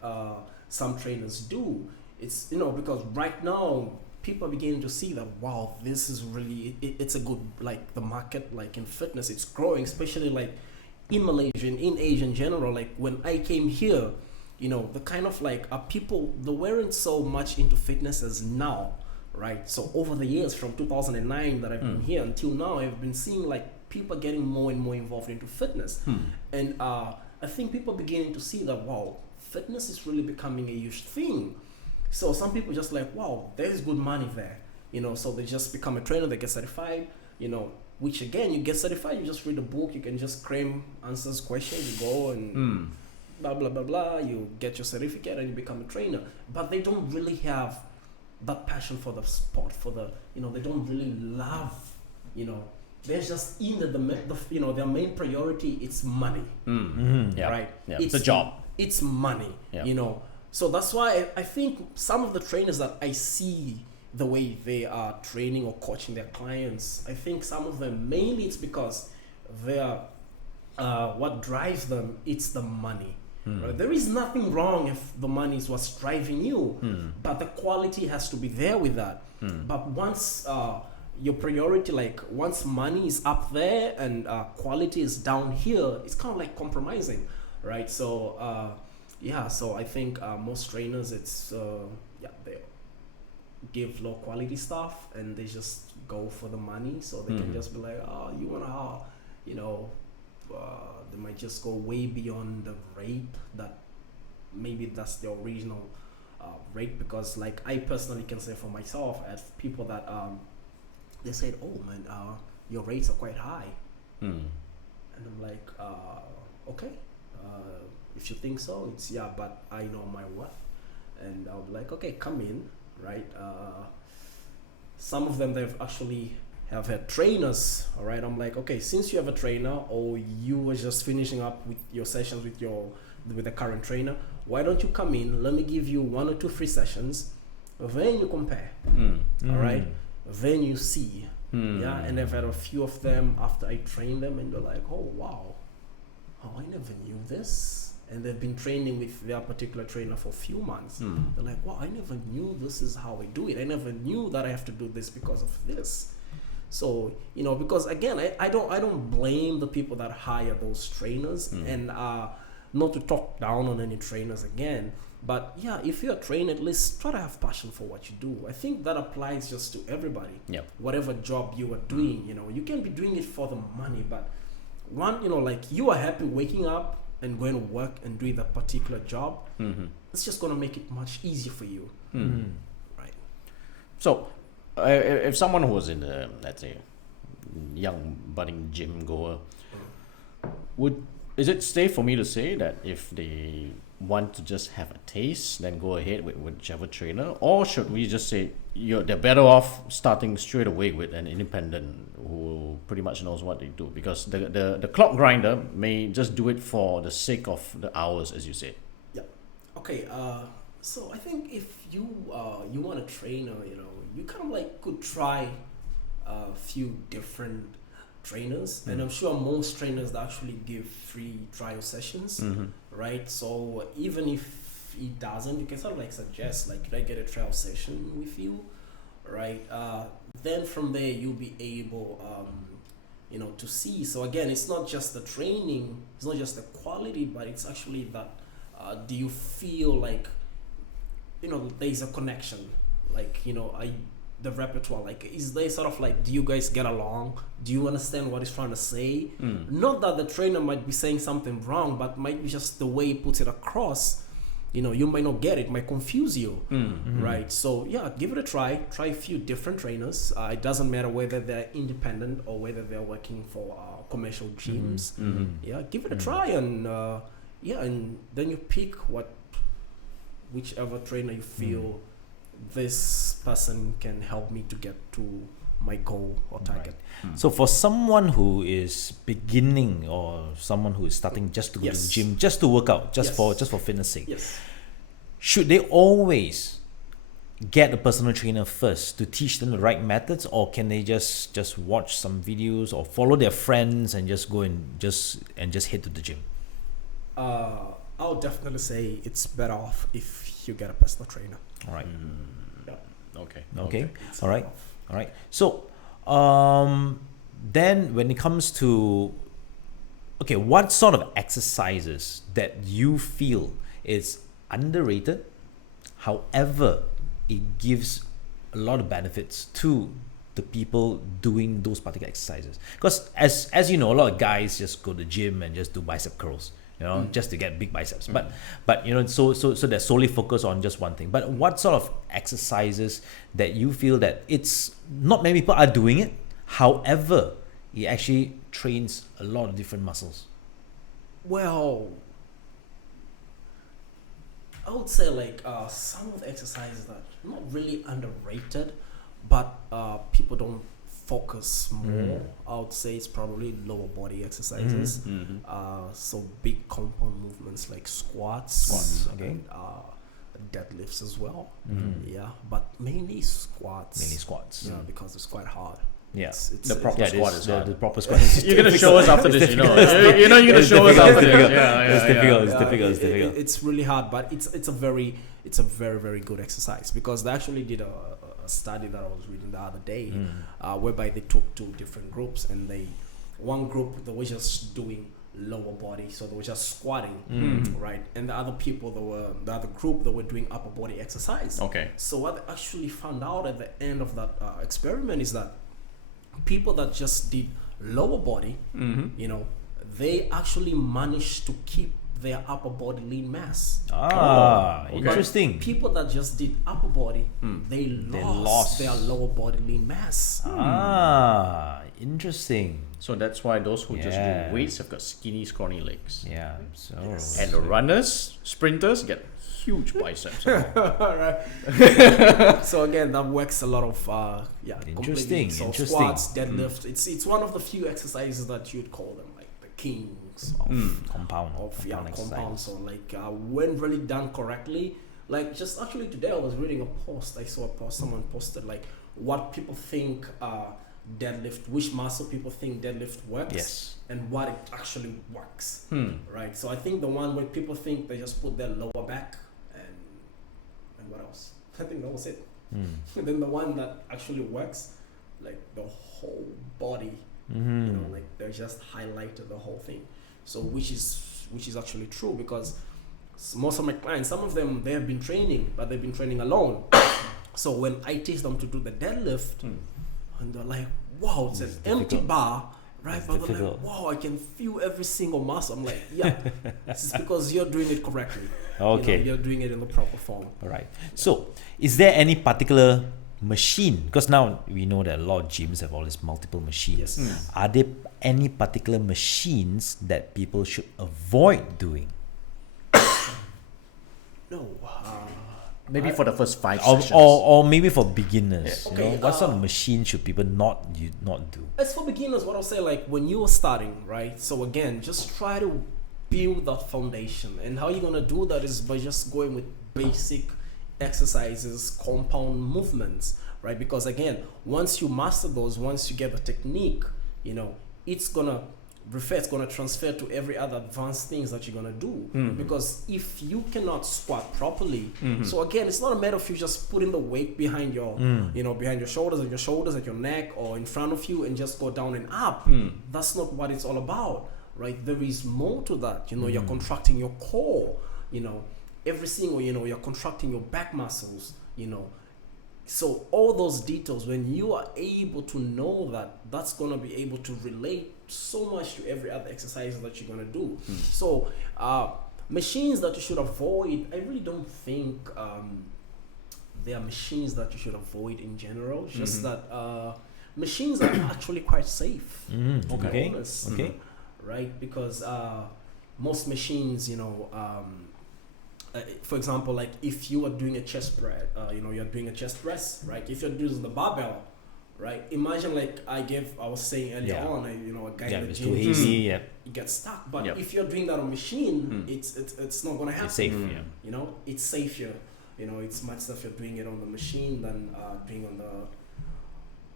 some trainers do. It's, because right now people are beginning to see that, wow, this is really, it's a good, like the market, like in fitness, it's growing, especially like in Malaysia and in Asia in general. Like when I came here, the kind of like people, they weren't so much into fitness as now. Right, so over the years from 2009 that I've been here until now, I've been seeing like people getting more and more involved into fitness, and I think people are beginning to see that, wow, fitness is really becoming a huge thing. So some people just like, wow, there's good money there, so they just become a trainer, they get certified, which again, you get certified, you just read a book, you can just cram answers, questions, you go and blah blah blah blah, you get your certificate and you become a trainer, but they don't really have that passion for the sport, for the, they don't really love, they're just in their main priority, it's money. Yeah. Right? Yeah. It's the job. It's money, So that's why I think some of the trainers that I see, the way they are training or coaching their clients, I think some of them, mainly it's because they're, what drives them, it's the money. Right? There is nothing wrong if the money is what's driving you, but the quality has to be there with that. But once your priority, like once money is up there and quality is down here, it's kind of like compromising, right? So so I think most trainers, it's they give low quality stuff and they just go for the money, so they can just be like, oh, you wanna, they might just go way beyond the rate that maybe that's the original rate, because like I personally can say for myself, I have people that they said, oh man, your rates are quite high, and I'm like, okay, if you think so, it's but I know my worth, and I'll be like, okay, come in, right? Some of them, they've actually have had trainers, all right? I'm like, okay, since you have a trainer, or you were just finishing up with your sessions with the current trainer, why don't you come in, let me give you 1 or 2 free sessions, then you compare, all right? Then you see, and I've had a few of them after I train them, and they're like, oh wow, I never knew this. And they've been training with their particular trainer for a few months. They're like, wow, I never knew this is how I do it. I never knew that I have to do this because of this. So, because again, I don't blame the people that hire those trainers, and not to talk down on any trainers again, but if you're a trainer, at least try to have passion for what you do. I think that applies just to everybody. Whatever job you are doing, you can be doing it for the money, but like you are happy waking up and going to work and doing that particular job, it's just going to make it much easier for you. Right. So if someone who was in the, let's say, young budding gym goer, is it safe for me to say that if they want to just have a taste, then go ahead with whichever trainer, or should we just say they're better off starting straight away with an independent who pretty much knows what they do, because the clock grinder may just do it for the sake of the hours, as you said. Okay. So I think if you want a trainer, you kind of like could try a few different trainers, and I'm sure most trainers actually give free trial sessions, right? So even if he doesn't, you can sort of like suggest, like, could I get a trial session with you, right? Then from there you'll be able to see. So again, it's not just the training, it's not just the quality, but it's actually that do you feel like there's a connection, like the repertoire, like is they sort of like, do you guys get along, do you understand what he's trying to say? Not that the trainer might be saying something wrong, but might be just the way he puts it across, you might not get it, might confuse you, right? So give it a try a few different trainers. It doesn't matter whether they're independent or whether they're working for commercial gyms. Give it a try, and and then you pick whichever trainer you feel this person can help me to get to my goal or target. So for someone who is beginning or someone who is starting just to go to the Yes. gym, just to work out, just Yes. for fitness sake, Yes. should they always get a personal trainer first to teach them the right methods, or can they just watch some videos or follow their friends and just go and just head to the gym? I would definitely say it's better off if you get a personal trainer. All right. Yeah. Okay. Okay. It's All right. better off. All right. So, then when it comes to, okay, what sort of exercises that you feel is underrated, however, it gives a lot of benefits to the people doing those particular exercises? Because as you know, a lot of guys just go to the gym and just do bicep curls, just to get big biceps. But so they're solely focused on just one thing. But what sort of exercises that you feel that it's not many people are doing it, however, it actually trains a lot of different muscles? Well, I would say like some of the exercises that not really underrated, but people don't focus more. I would say it's probably lower body exercises. So big compound movements like squats, okay. and, deadlifts as well. Yeah, but mainly squats. Yeah, because it's quite hard. Yeah. It's The proper squat is hard. the proper squat is You're gonna show us after this, you're gonna show us after this. It's difficult. It's Yeah, difficult. It's difficult. It's really hard, but it's a very very good exercise, because they actually did a study that I was reading the other day, whereby they took two different groups, and one group they were just doing lower body, so they were just squatting, right, and the other group they were doing upper body exercise. Okay. So what they actually found out at the end of that experiment is that people that just did lower body, they actually managed to keep their upper body lean mass. okay. Interesting. People that just did upper body, they lost their lower body lean mass. Interesting. So that's why those who just Yeah. do weights have got skinny, scrawny legs. Yeah. So And the runners, sprinters get huge biceps. Right. So again, that works a lot of Interesting, completely. So interesting. squats, deadlift. It's one of the few exercises that you'd call them like the kings of compound compound. exercise. So like when really done correctly, like just actually today I was reading a post. I saw a post someone posted like what people think deadlift, which muscle people think deadlift works, Yes. and what it actually works. Right. So I think the one where people think they just put their lower back and what else? I think that was it. And then the one that actually works, like the whole body, like they just highlighted the whole thing. So which is actually true, because most of my clients, some of them they have been training, but they've been training alone. So when I teach them to do the deadlift, and they're like, "Wow, it's an empty bar." Right, but they're like, "Wow, I can feel every single muscle." I'm like, "Yeah, this is because you're doing it correctly. Okay. You're doing it in the proper form." All right. So, is there any particular machine? Because now we know that a lot of gyms have all these multiple machines. Yes. Are there any particular machines that people should avoid doing? No. Maybe for the first 5 Or, sessions. or maybe for beginners, Yeah. Okay, what sort of machine should people not do? As for beginners, what I'll say, like when you are starting, right? So again, just try to build that foundation, and how you're gonna do that is by just going with basic exercises, compound movements, right? Because again, once you master those, once you get the technique, it's gonna transfer to every other advanced things that you're gonna do. Because if you cannot squat properly, so again, it's not a matter of you just putting the weight behind your, behind your shoulders and your shoulders at your neck or in front of you and just go down and up. That's not what it's all about, right? There is more to that. You're contracting your core. Every single, you're contracting your back muscles. So all those details, when you are able to know that, that's gonna be able to relate so much to every other exercise that you're gonna do. So machines that you should avoid, I really don't think there are machines that you should avoid in general. Just that machines are actually quite safe. To be honest, right? Because most machines, for example, like if you are doing a chest press, you're doing a chest press, right? If you're using the barbell, right? Imagine like I was saying earlier on, a guy in the it's gym, too heavy. he gets stuck. But Yep. if you're doing that on machine, it's not gonna happen. It's safe. You know, it's safer. You know, it's much safer doing it on the machine than doing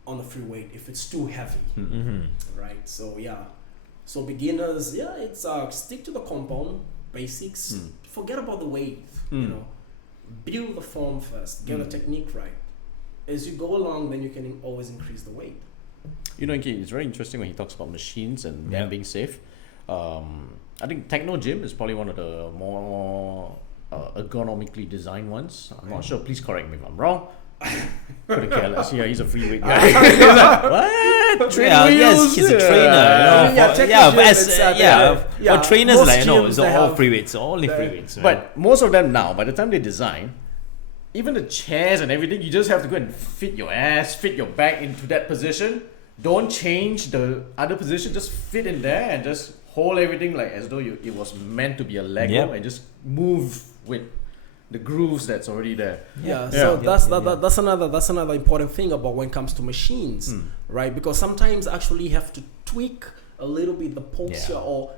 on the free weight if it's too heavy, right? So so beginners, it's stick to the compound basics. Forget about the weight. You know, build the form first. Get the technique right. As you go along, then you can always increase the weight. You know, Inky, it's very interesting when he talks about machines and them being safe. I think Techno Gym is probably one of the more ergonomically designed ones. I'm not sure. Please correct me if I'm wrong. Couldn't care less. Yeah, he's a free weight guy. He's like, what? Training Yes, wheels? he's a trainer. For trainers, most like gyms it's they all have free weights, only free weights. Right? But most of them now, by the time they design, even the chairs and everything, you just have to go and fit your ass, fit your back into that position. Don't change the other position. Just fit in there and just hold everything like as though it was meant to be a Lego and just move with the grooves that's already there. So that's another important thing about when it comes to machines, right? Because sometimes actually you have to tweak a little bit the posture or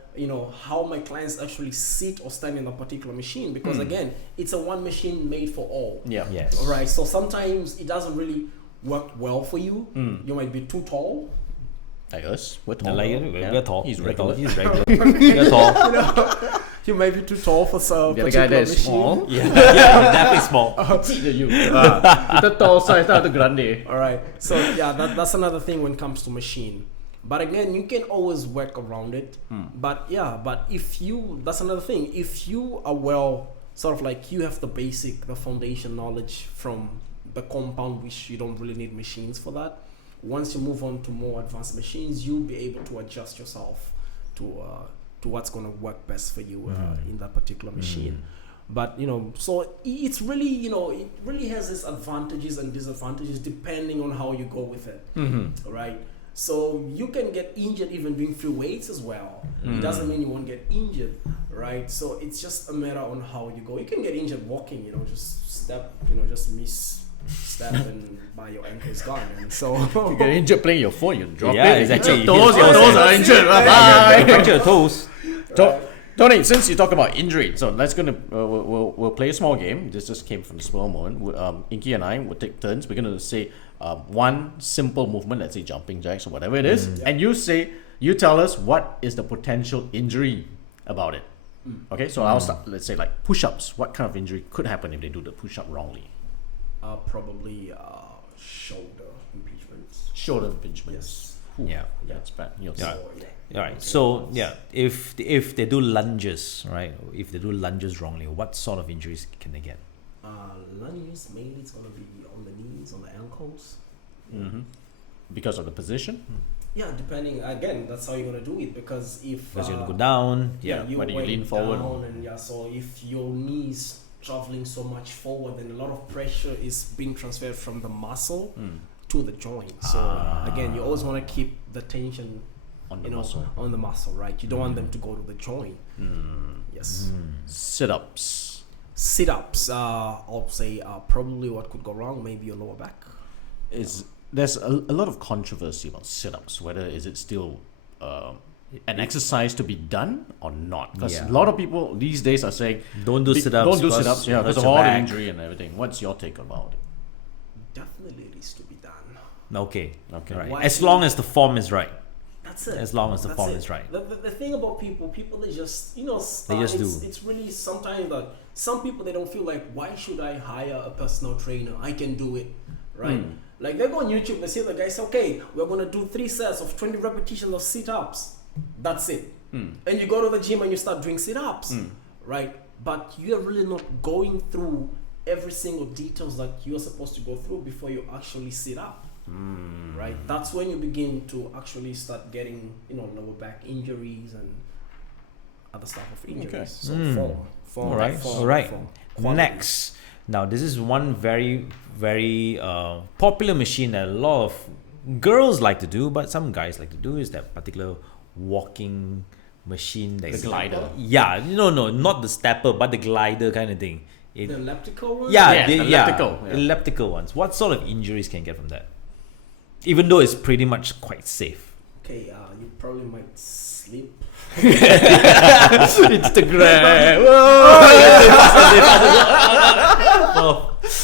how my clients actually sit or stand in a particular machine, because again, it's a one machine made for all. Yes. All right. So sometimes it doesn't really work well for you. You might be too tall. Like us, we're tall. We're tall. He's We're regular. tall. He's regular. We're tall. You may be too tall for some The other guy particular there is machine. small. Yeah, definitely small. You. Kita tall size, not the grande. All right. So that's another thing when it comes to machine. But again, you can always work around it. But that's another thing. If you are sort of like you have the foundation knowledge from the compound, which you don't really need machines for that. Once you move on to more advanced machines, you'll be able to adjust yourself to what's going to work best for you in that particular machine. But so it's really it really has its advantages and disadvantages depending on how you go with it. Right? So you can get injured even doing free weights as well. It doesn't mean you won't get injured, right? So it's just a matter on how you go. You can get injured walking, just step, just step and by your ankle is gone. And so You get injured playing your phone, you drop Yeah, it. exactly. Your toes are injured. Bye. Fracture your toes. Tony, since you talk about injury, so we'll play a small game. This just came from the small moment. Inky and I will take turns. We're gonna say one simple movement, let's say jumping jacks or whatever it is, and you tell us what is the potential injury about it. Okay, so I'll start. Let's say like push-ups. What kind of injury could happen if they do the push-up wrongly? Probably shoulder impingements. Shoulder impingements. Yes. Yeah. That's bad. All right. So if they do lunges, right? If they do lunges wrongly, what sort of injuries can they get? Lunges, mainly it's going to be on the knees, on the ankles. Because of the position. Yeah, depending. Again, that's how you're going to do it, because if Because you're gonna go down. you whether you weight lean forward. down and so if your knees traveling so much forward, then a lot of pressure is being transferred from the muscle to the joint. So again, you always want to keep the tension On the muscle. on the muscle, right? You don't want them to go to the joint. Yes. Sit-ups. Sit-ups, I'll say probably what could go wrong, maybe your lower back. There's a lot of controversy about sit-ups. Whether is it still an exercise to be done or not? Because a lot of people these days are saying Don't do sit-ups. Don't do sit-ups. Yeah, because hurts of your all the back. injury and everything. What's your take about it? Definitely it is to be done. Okay. Okay. Why As do long as the form is right. That's it. As long as the That's form it. is right. The thing about people they just They just do. It's really sometimes that some people they don't feel like, why should I hire a personal trainer? I can do it, right? Like they go on YouTube, they see the guy say, okay, we're gonna do 3 sets of 20 repetitions of sit-ups. That's it. And you go to the gym and you start doing sit-ups, right? But you're really not going through every single details that you're supposed to go through before you actually sit up. Right? That's when you begin to actually start getting, lower back injuries and other stuff of injuries. Okay. So form. All right. form, All right. form. Quality. Next. Now, this is one very, very popular machine that a lot of girls like to do, but some guys like to do, is that particular walking machine. The glider. Yeah. No, not the stepper, but the glider kind of thing. The elliptical one? Yeah, elliptical, yeah. Elliptical ones. What sort of injuries can you get from that? Even though it's pretty much quite safe. Okay, you probably might sleep. Instagram.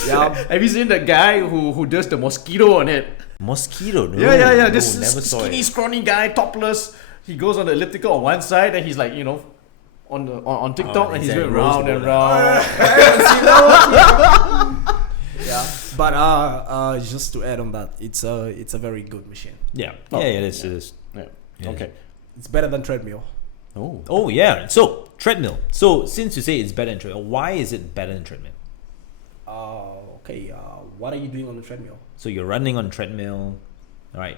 Yeah. Have you seen the guy who does the mosquito on it? Mosquito, no. Yeah. No, This never saw skinny, it. scrawny guy, topless. He goes on the elliptical on one side, and he's like, on TikTok, and he's going round and round. Yeah. But just to add on that, it's a very good machine. Yeah. Oh, Yeah, it is. It is. Yeah. Yeah. Okay. It's better than treadmill. Oh. Oh, yeah. So, treadmill. So, since you say it's better than treadmill, why is it better than treadmill? Okay. What are you doing on the treadmill? So, you're running on treadmill, right?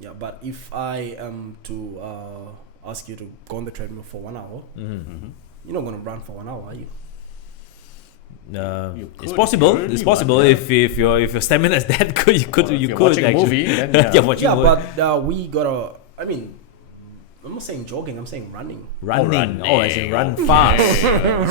Yeah, but if I am to ask you to go on the treadmill for 1 hour, you're not gonna run for 1 hour, are you? It's could, possible. you It's really possible want, if your stamina is that good, you could If you you're could watching a actually. movie, then Yeah, watching Yeah, a movie. but we gotta. I mean, I'm not saying jogging. I'm saying running. running. Oh, Oh, as in run fast.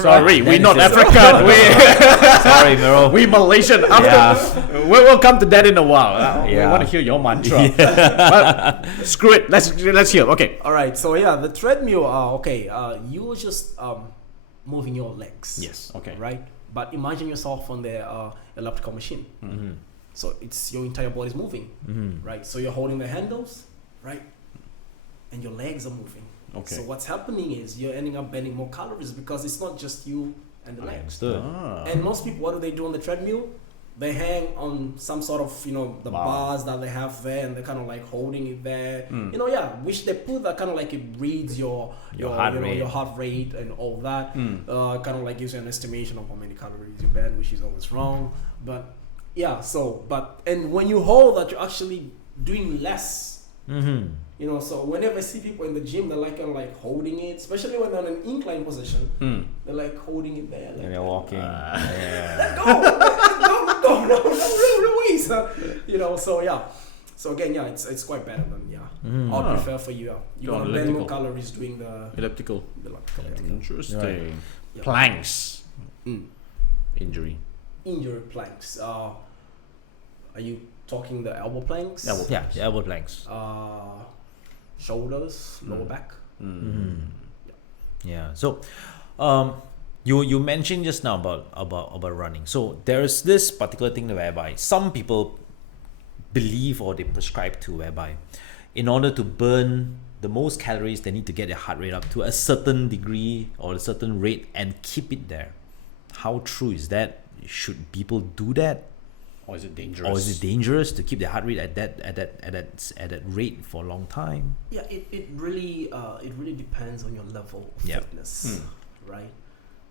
Sorry, we're Then not it's just- African. Sorry, Miro. We Malaysian. After we'll come to that in a while. We Yeah. want to hear your mantra. But screw it. Let's hear. Okay. All right. So yeah, the treadmill. Okay. You're just moving your legs. Yes. Okay. Right. But imagine yourself on the elliptical machine. So it's your entire body's moving. Right. So you're holding the handles. Right. And your legs are moving. Okay. So what's happening is you're ending up burning more calories because it's not just you and the I legs. understood. And most people, what do they do on the treadmill? They hang on some sort of, the Bar. bars that they have there, and they're kind of like holding it there. Mm. Which they put that kind of like it reads your heart rate. your heart rate and all that. Mm. Kind of like gives you an estimation of how many calories you burn, which is always wrong. But yeah, and when you hold that, you're actually doing less. So whenever I see people in the gym, they're like kind of like holding it, especially when they're in an incline position. They're like holding it there. Like, And they're walking. let go, no way. So yeah. So again, yeah, it's quite better than I'd prefer for you. You're Go on gonna burn more elliptical. calories doing the Elliptical. elliptical. Interesting. Right. Yeah. Planks. Mm. Injury. Injury planks. Are you talking the elbow planks? Elbow Yeah, the elbow planks. Shoulders, lower back. Yeah. So, you mentioned just now about running. So there's this particular thing whereby some people believe or they prescribe to, whereby in order to burn the most calories, they need to get their heart rate up to a certain degree or a certain rate and keep it there. How true is that? Should people do that? Or is it dangerous? Or is it dangerous to keep their heart rate at that rate for a long time? Yeah, it really depends on your level of Yeah. fitness, right?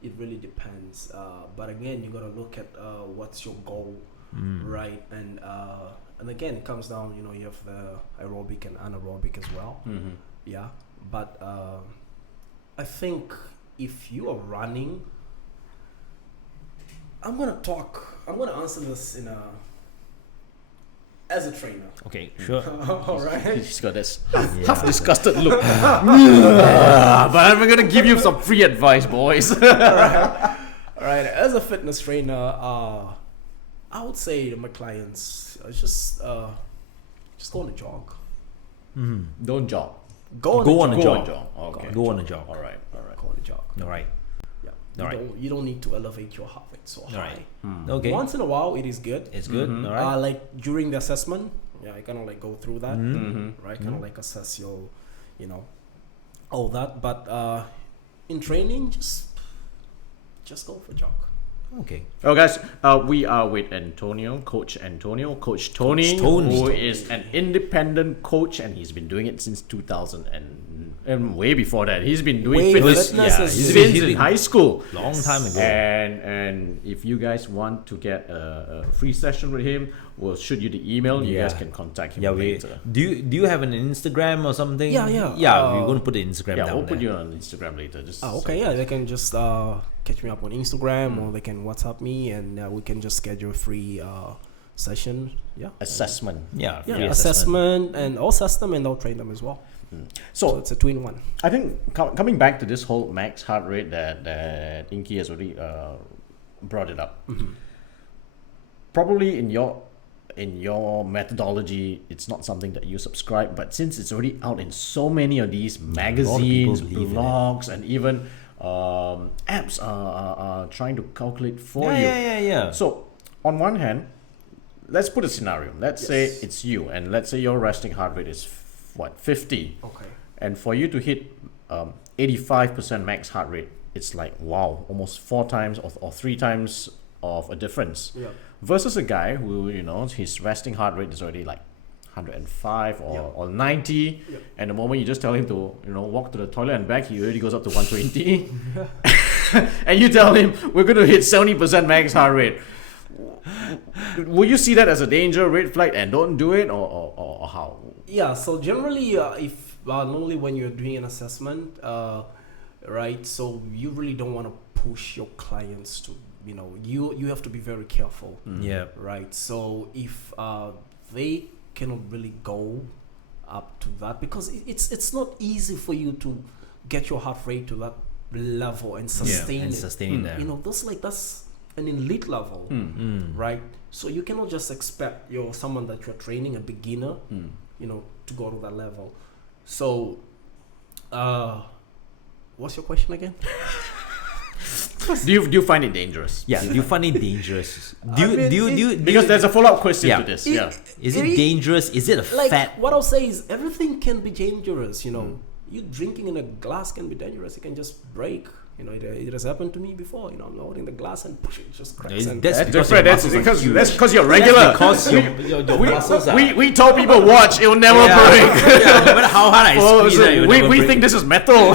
It really depends. But again, you gotta look at what's your goal, right? And again, it comes down. You have the aerobic and anaerobic as well. Yeah, but I think if you are running, I'm gonna answer this as a trainer. Okay, sure. All right. He's got this Yeah. half disgusted look. But I'm gonna give you some free advice, boys. All right. As a fitness trainer, I would say to my clients, just go on a jog. Don't jog. Go on a Go jog. on jog. Okay. Go on a jog. All right. Go on a jog. All right. Yeah. All right. You don't need to elevate your heart rate so high. right. Okay. Once in a while, it is good. It's good. All right. Like during the assessment, I kind of like go through that, Mm-hmm. right? Kind of like assess your, all that. But in training, just go for a jog. Okay. Oh, guys, we are with Coach Tony, who is an independent coach, and he's been doing it since 2000 and way before that. He's been doing Way fitness fitness is- since he's in been- high school. Long time ago. And if you guys want to get a free session with him, we'll shoot you the email. You guys Yeah. can contact him Yeah, later. do you have an Instagram or something? Yeah. We're gonna put the Instagram Yeah, down we'll put there. you on Instagram later. Just Okay, yeah, they can just catch me up on Instagram or they can WhatsApp me and we can just schedule a free session. Yeah. assessment. Yeah, Yeah, free assessment, and I'll assess them and I'll train them as well. So So it's a twin one. I think coming back to this whole max heart rate that Inky has already brought it up. Probably in your in your methodology, it's not something that you subscribe, but since it's already out in so many of these magazines, believe in it. blogs, and even apps are trying to calculate for you. Yeah. So on one hand, let's put a scenario. Let's say it's you, and let's say your resting heart rate is 50. Okay. And for you to hit 85% max heart rate, it's like, wow, almost 4 times or 3 times of a difference. Yeah. Versus a guy who, his resting heart rate is already like 105 or 90. Yeah. And the moment you just tell him to, walk to the toilet and back, he already goes up to 120. And you tell him, we're going to hit 70% max heart rate. Will you see that as a danger, red flag, and don't do it, or how? Yeah, so generally, if normally when you're doing an assessment, right, so you really don't want to push your clients to, you have to be very careful. Yeah. Right, so if they cannot really go up to that, because it's not easy for you to get your heart rate to that level and sustain it. Sustaining that. That's an elite level, right? So you cannot just expect someone that you're training, a beginner, to go to that level. So, what's your question again? Do you find it dangerous? Yeah, do you find it dangerous? Because there's a follow-up question to this. Is it dangerous? Is it a fat? What I'll say is everything can be dangerous. You drinking in a glass can be dangerous. It can just break. It has happened to me before. I'm holding the glass and push it just cracks. That's different. That's because you're regular. Because your muscles are. We told people, watch, it will never break. No matter how hard I squeeze it, we think this is metal.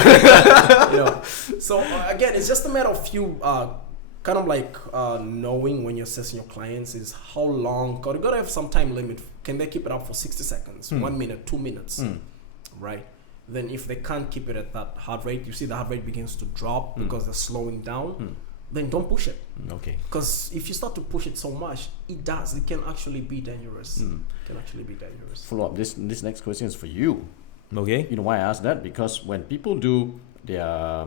So again, it's just a matter of you kind of like knowing when you're assessing your clients is how long. Cause you gotta have some time limit. Can they keep it up for 60 seconds, 1 minute, 2 minutes, right? Then if they can't keep it at that heart rate, you see the heart rate begins to drop because they're slowing down, then don't push it. Okay. Because if you start to push it so much, it can actually be dangerous. Follow up. This next question is for you. Okay. You know why I asked that? Because when people do their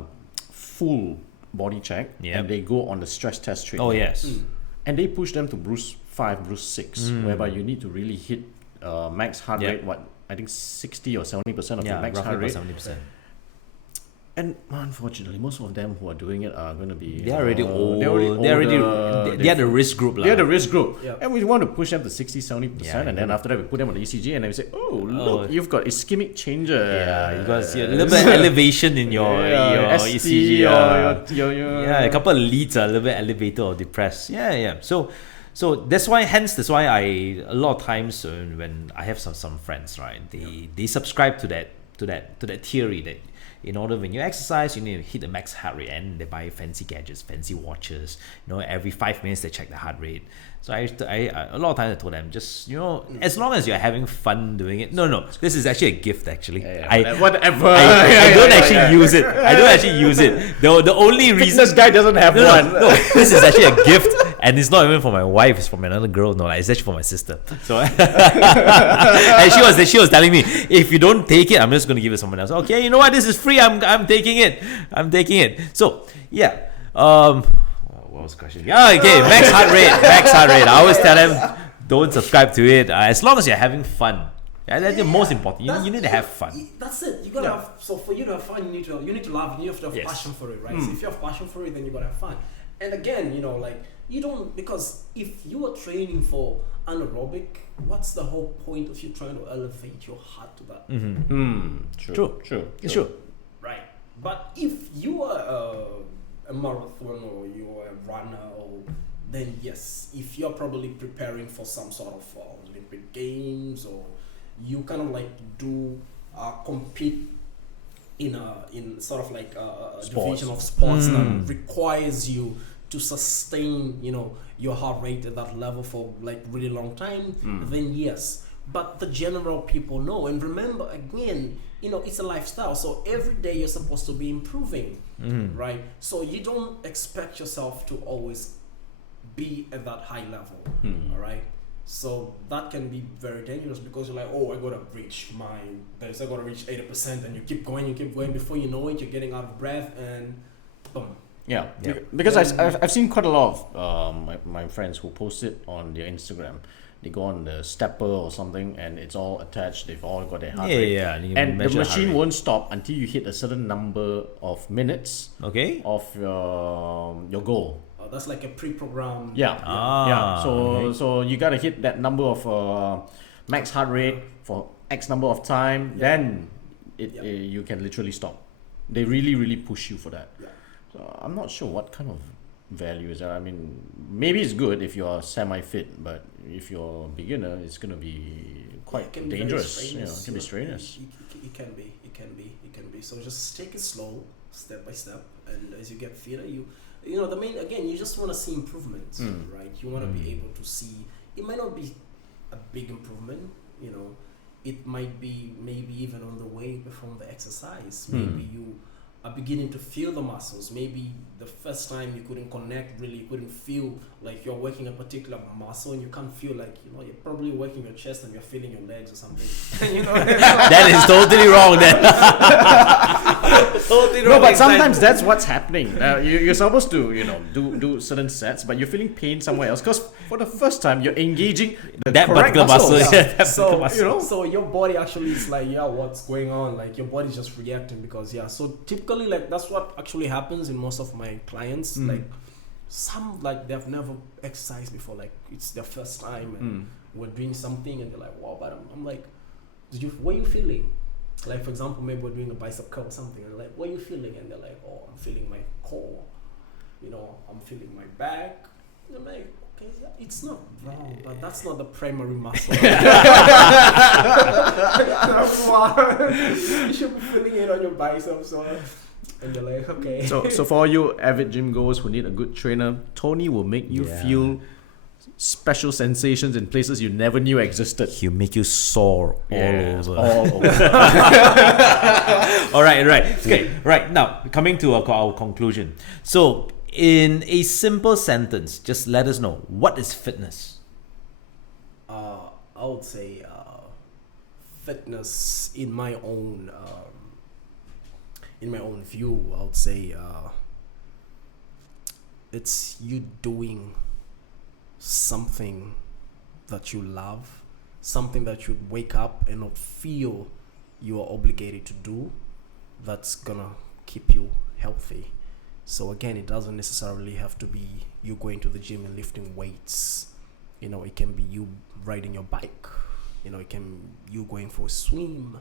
full body check and they go on the stress test training. Oh yes. And they push them to Bruce 5, Bruce 6, whereby you need to really hit max heart rate, I think 60 or 70% of the max heart rate. 70%. And unfortunately, most of them who are doing it are going to be... They're already old. They're the risk group. They're the risk group. Yep. And we want to push them to 60, 70%. And then after that, we put them on the ECG and then we say, look, you've got ischemic changer. Yeah, you got a little bit of elevation in your ECG. A couple of leads are a little bit elevated or depressed. Yeah. So that's why a lot of times when I have some friends, right, they subscribe to that theory that in order when you exercise you need to hit the max heart rate, and they buy fancy gadgets, fancy watches. Every 5 minutes they check the heart rate. So I a lot of times I told them, just as long as you're having fun doing it. No, this is actually a gift actually. Whatever. I don't actually use it. I don't actually use it. The only reason this guy doesn't have one. No, this is actually a gift, and it's not even for my wife. It's for another girl. No, it's actually for my sister. So and she was telling me, if you don't take it, I'm just going to give it to someone else. Okay, you know what? This is free. I'm taking it. So yeah. What was the question? Okay, max heart rate. I always tell them, don't subscribe to it as long as you're having fun. That's the most important. You need to have fun. That's it. You gotta have. So for you to have fun, you need to love. You have to have passion for it, right? So if you have passion for it, then you gotta have fun. And again, you don't, because if you are training for anaerobic, what's the whole point of you trying to elevate your heart to that? True. It's true. Right. But if you are a marathon or you're a runner, then yes, if you're probably preparing for some sort of Olympic Games, or you kind of like do compete in sort of like a division of sports that requires you to sustain your heart rate at that level for like really long time, then yes. But the general people know. And remember, again, it's a lifestyle. So every day you're supposed to be improving, right? So you don't expect yourself to always be at that high level, all right? So that can be very dangerous, because you're like, I gotta reach 80%, and you keep going before you know it, you're getting out of breath, and boom. Yeah. Because I've seen quite a lot of my friends who post it on their Instagram. they go on the stepper or something, and it's all attached. They've all got their heart Yeah, rate. yeah, and you can And the measure heart machine rate. won't stop until you hit a certain number of minutes Okay. of your goal. That's like a pre-programmed. Yeah, Ah, yeah. So okay. so you gotta hit that number of max heart rate for X number of time. Then you can literally stop. They really push you for that. Yeah. So I'm not sure what kind of value is that. I mean, maybe it's good if you're semi-fit, but if you're a beginner, it's gonna be quite It can be very dangerous. You know, strenuous, it can be strenuous. It can be. It can be. It can be. So just take it slow, step by step, and as you get fitter, you know, the main, again, you just want to see improvements, right? You want to be able to see. It might not be a big improvement, you know. It might be maybe even on the way you perform the exercise. Maybe you are beginning to feel the muscles. Maybe the first time you couldn't connect really, you couldn't feel like you're working a particular muscle, and you can't feel like, you know, you're probably working your chest and you're feeling your legs or something. You know, That is totally wrong then. Totally No, wrong. but It's sometimes that's what's happening. You're supposed to, you know, do certain sets, but you're feeling pain somewhere else because for the first time you're engaging the that correct particular muscle. muscles. Yeah, that so particular muscle. you know, so your body actually is like, yeah, what's going on? Like your body's just reacting because so typically, like, that's what actually happens in most of my clients. Like some, like, they've never exercised before, like it's their first time, and we're doing something and they're like, wow, but I'm like, what are you feeling? Like, for example, maybe we're doing a bicep curl or something, and like, what are you feeling? And they're like, oh, I'm feeling my core, you know, I'm feeling my back. And I'm like, okay, yeah, it's not wrong, but that's not the primary muscle. You should be feeling it on your biceps, and they're like, okay. so for all you avid gym goers who need a good trainer, Tony will make you Yeah. feel special sensations in places you never knew existed. He'll make you sore all over. All over. All right. Okay, right. Now, coming to our conclusion. So, in a simple sentence, just let us know, what is fitness? I would say fitness in my own view. I would say it's you doing something that you love, something that you wake up and not feel you are obligated to do, that's gonna keep you healthy. So again, it doesn't necessarily have to be you going to the gym and lifting weights. You know, it can be you riding your bike. You know, it can you going for a swim.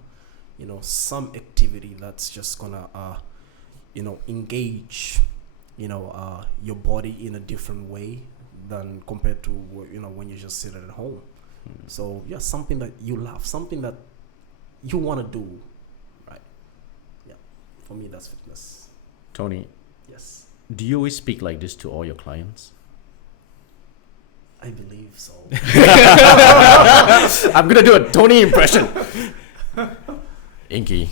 You know, some activity that's just gonna engage your body in a different way than compared to when you just sit at home. So yeah, something that you love, something that you want to do, right? Yeah, for me that's fitness. Tony, Yes, do you always speak like this to all your clients? I believe so. I'm gonna do a Tony impression. Inky,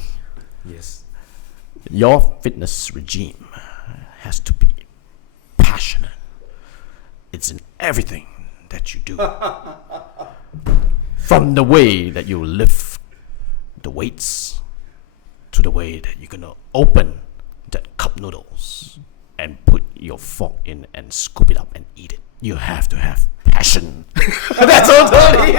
Yes. your fitness regime has to be passionate. It's in everything that you do. From the way that you lift the weights to the way that you're gonna open that cup noodles and put your fork in and scoop it up and eat it. You have to have passion. That's all Tony.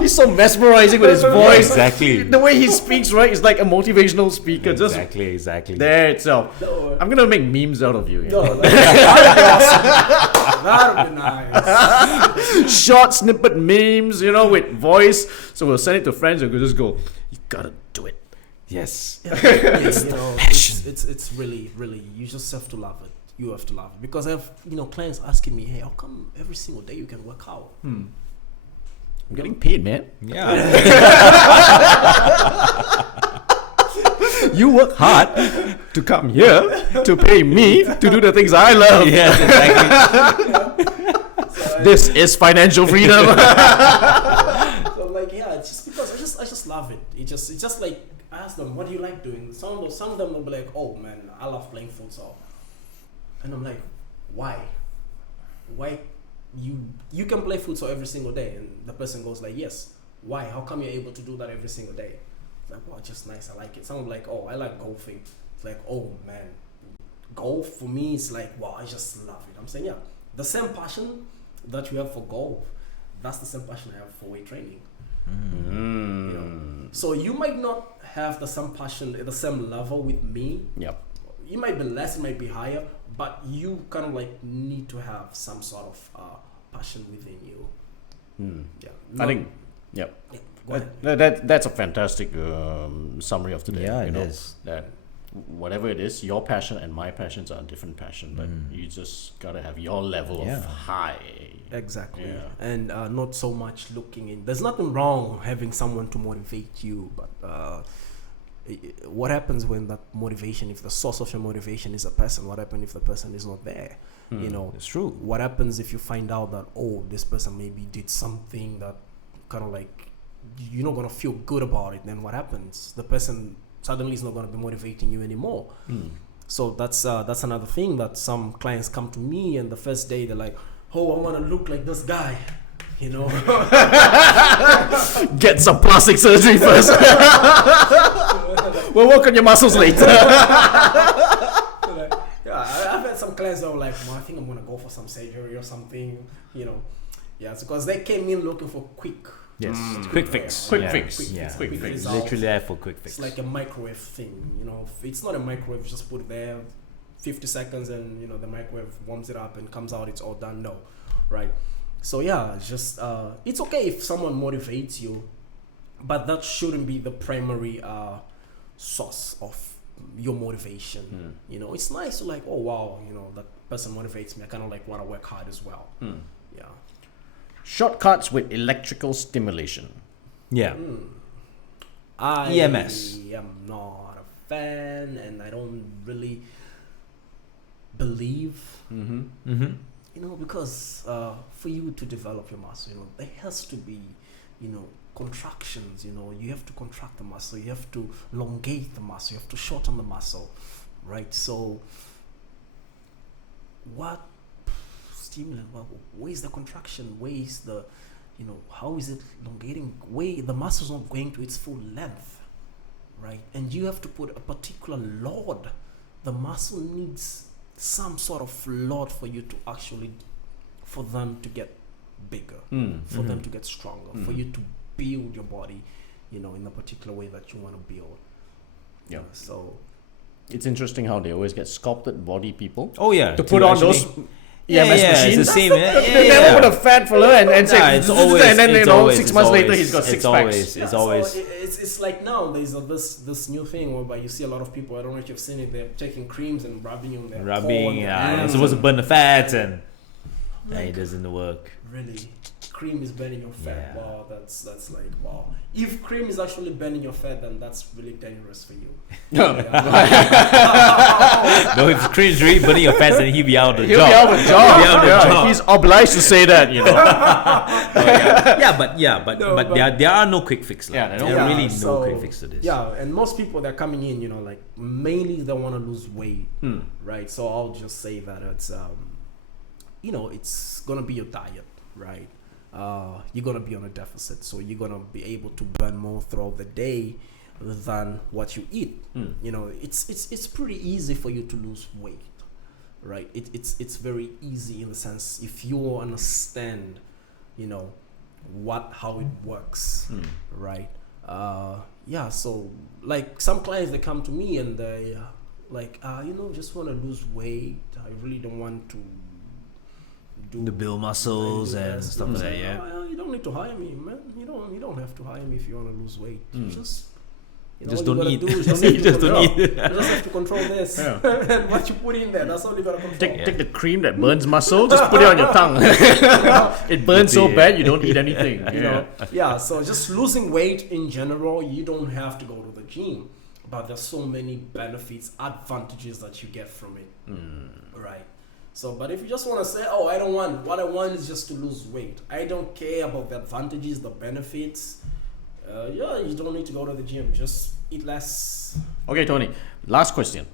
He's so mesmerizing with his voice. Exactly. The way he speaks, right, is like a motivational speaker. Exactly. There itself. No. I'm gonna make memes out of you. you know. No, that'd be nice. Short snippet memes, with voice. So we'll send it to friends and we'll just go, you gotta do it. Yes. Passion. It's really, really, you just have to love it. You have to love it. Because I have, clients asking me, hey, how come every single day you can work out? I'm getting paid, man. Yeah. You work hard to come here to pay me to do the things I love. Yes, exactly. This is financial freedom. So I'm like, yeah, it's just because I just love it. It's just like, I ask them, what do you like doing? Some of them will be like, oh man, I love playing futsal. And I'm like, why? Why you can play futsal every single day? And the person goes like, yes. Why? How come you're able to do that every single day? It's like, well, it's just nice. I like it. Some are like, oh, I like golfing. It's like, oh man, golf for me is like, wow, I just love it. I'm saying, yeah, the same passion that you have for golf, that's the same passion I have for weight training. You know? So you might not have the same passion at the same level with me. Yep. You might be less, it might be higher, but you kind of like need to have some sort of passion within you. Yeah. I think, yep. Yeah, go ahead. That's a fantastic summary of today. Yeah, you it know, is. that whatever it is, your passion and my passions are a different passion, but you just gotta have your level of high. Exactly. Yeah. And not so much looking in. There's nothing wrong having someone to motivate you, but what happens when that motivation, if the source of your motivation is a person, what happens if the person is not there? You know, It's true. what happens if you find out that, oh, this person maybe did something that kind of like you're not going to feel good about it? Then what happens? The person suddenly is not going to be motivating you anymore. So that's another thing that some clients come to me, and the first day they're like, oh, I want to look like this guy, you know. Get some plastic surgery first. We'll work on your muscles later. I've had some clients that were like, well, I think I'm going to go for some surgery or something, you know. Yeah, it's because they came in looking for quick. Yes. Quick fix. Quick Yeah. fix. Yeah. Quick fix. results. Literally there for quick fix. It's like a microwave thing, you know. It's not a microwave, just put it there, 50 seconds, and, you know, the microwave warms it up and comes out, it's all done. No, right? So, yeah, just, it's okay if someone motivates you, but that shouldn't be the primary source of your motivation. You know, it's nice to like, oh wow, you know, that person motivates me. I kind of like want to work hard as well. Yeah. Shortcuts with electrical stimulation. Yeah. I EMS. am not a fan, and I don't really believe, you know, because for you to develop your muscle, you know, there has to be, you know, contractions. You know, you have to contract the muscle, you have to elongate the muscle, you have to shorten the muscle, right? So what stimulant, where is the contraction, where is the, you know, how is it elongating, where the muscle's not going to its full length, right? And you have to put a particular load. The muscle needs some sort of load for you to actually, for them to get bigger, for them to get stronger, for you to build your body, you know, in a particular way that you want to build. Yeah. So It's interesting how they always get sculpted body people Oh yeah. to put on those Yeah, EMS yeah, machines. it's the same. Yeah, They never put a fat fella and say, Nah, it's always, and then, you it's know, always, 6 it's months later always, he's got six it's packs. always, it's always. So it's like now there's this new thing whereby you see a lot of people. I don't know if you've seen it. They're taking creams and rubbing on their Rubbing, core, yeah, their it's hands. supposed to burn the fat, and Like, it doesn't work. really, cream is burning your fat. Yeah. Wow, that's like wow. If cream is actually burning your fat, then that's really dangerous for you. No, if cream's really burning your fat, then he'll be out of the He'll job. be out of a job. He'll be out of the job. He's obliged to say that, you know. But No, but- there are no quick fix. Yeah, There there are don't- really so, no quick fix to this. Yeah, and most people they're coming in, you know, like mainly they want to lose weight, right? So I'll just say that it's, you know, it's gonna be your diet, right? You're gonna be on a deficit, so you're gonna be able to burn more throughout the day than what you eat. You know, it's pretty easy for you to lose weight, right? It's very easy in the sense if you understand, you know, how it works, right? Yeah, so like some clients they come to me and they like you know, just want to lose weight. I really don't want to do To build muscles and this, stuff like that. this. Yeah. You don't need to hire me, man. You don't have to hire me if you want to lose weight. Just you know, Just all don't you eat. gotta do is just, You just don't eat. you just have to control this Yeah. and what you put in there. That's all you gotta control. Take the cream that burns muscle, just put it on your tongue. It burns so bad you don't eat anything. You know, yeah. So just losing weight in general, you don't have to go to the gym, but there's so many benefits, advantages that you get from it, right? So, but if you just want to say, oh, what I want is just to lose weight. I don't care about the advantages, the benefits. Yeah, you don't need to go to the gym. Just eat less. Okay, Tony, last question.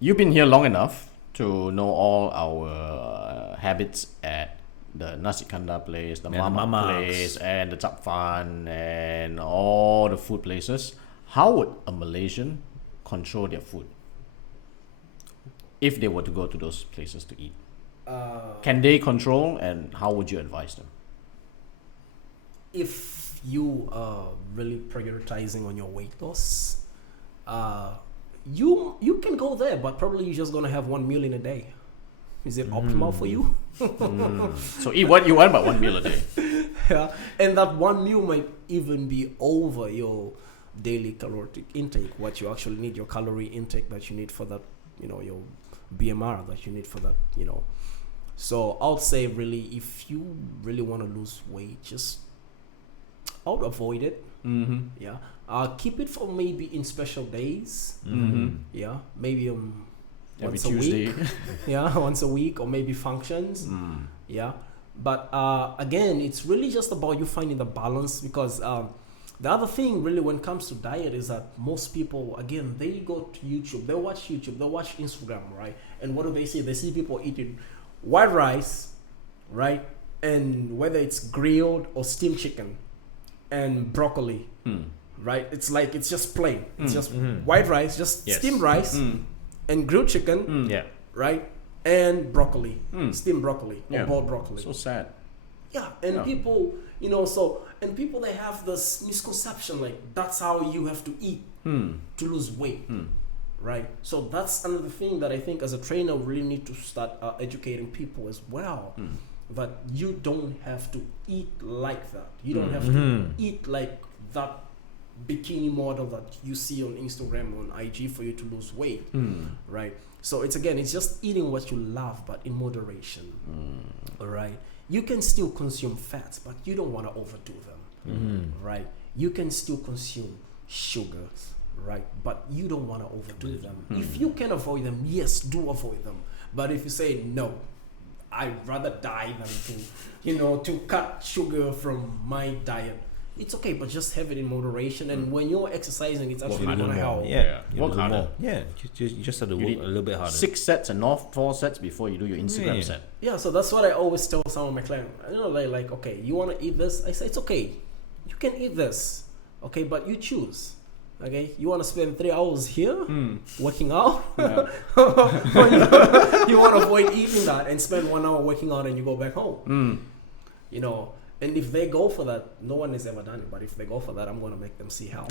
You've been here long enough to know all our habits at the Nasi Kandar place, the And Mama Mama's. place, and the Chap Fan, and all the food places. How would a Malaysian control their food if they were to go to those places to eat? Can they control, and how would you advise them? if you are really prioritizing on your weight loss, you can go there, but probably you're just gonna have 1 meal in a day. Is it optimal for you? So eat what you want, but 1 meal a day. Yeah, and that 1 meal might even be over your daily caloric intake, what you actually need, your calorie intake that you need for that, your BMR that you need for that, So I would say really, if you really want to lose weight, I would avoid it. Yeah. Keep it for maybe in special days. Yeah. Maybe Every once Tuesday. a week. Yeah, once a week, or maybe functions. Yeah. But again, it's really just about you finding the balance, because the other thing really when it comes to diet is that most people, again, they go to YouTube, they watch Instagram, right? And what do they see? They see people eating white rice, right? And whether it's grilled or steamed chicken and broccoli, right? It's like, it's just plain. It's just white rice, just steamed rice and grilled chicken, right? And broccoli, steamed broccoli or boiled broccoli. So sad. Yeah, and people, and people, they have this misconception, like that's how you have to eat to lose weight, right? So that's another thing that I think as a trainer we really need to start educating people as well. That you don't have to eat like that. You don't have to eat like that bikini model that you see on Instagram, on IG for you to lose weight, right? So it's just eating what you love, but in moderation, all right? You can still consume fats, but you don't want to overdo them, right? You can still consume sugars, right? But you don't want to overdo them. If you can avoid them, yes, do avoid them. But if you say, no, I'd rather die than to cut sugar from my diet, it's okay, but just have it in moderation. And when you're exercising, it's actually going to help. Yeah, work harder. Yeah, you just have to work a little bit harder. 6 sets and not 4 sets before you do your Instagram set. Yeah, so that's what I always tell some of my clients. Like, okay, you want to eat this? I say, it's okay. You can eat this. Okay, but you choose. Okay, you want to spend 3 hours here working out? You want to avoid eating that and spend 1 hour working out and you go back home. And if they go for that, no one has ever done it. But if they go for that, I'm going to make them see how.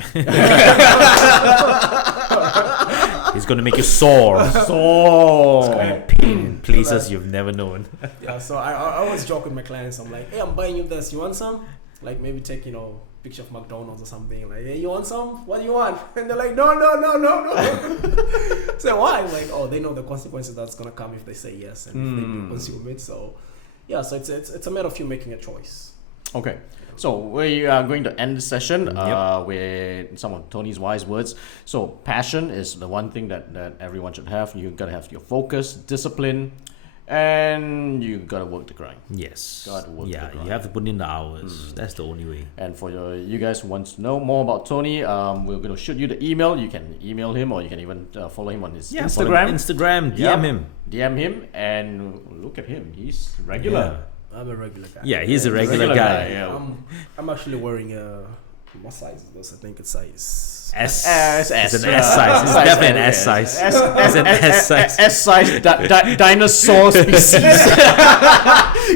He's going to make you sore. Pain in places you've never known. Yeah, so I always joke with my clients. I'm like, hey, I'm buying you this. You want some? Like maybe take, picture of McDonald's or something. Like, hey, you want some? What do you want? And they're like, no. So why? I'm like, oh, they know the consequences that's going to come if they say yes and if they do consume it. So, yeah, so it's a matter of you making a choice. Okay, so we are going to end the session with some of Tony's wise words. So passion is the one thing that everyone should have. You got to have your focus, discipline, and you got to work the grind. Yes. Got to work the grind. You have to put in the hours. That's the only way. And for you guys who want to know more about Tony, we're going to shoot you the email. You can email him, or you can even follow him on his Instagram. DM him, and look at him. He's regular. Yeah. I'm a regular guy. Yeah, he's a regular guy. Yeah. I'm actually wearing what size is this? I think it's size S. It's an S size. It's definitely an S size. It's an S size. S size dinosaur species.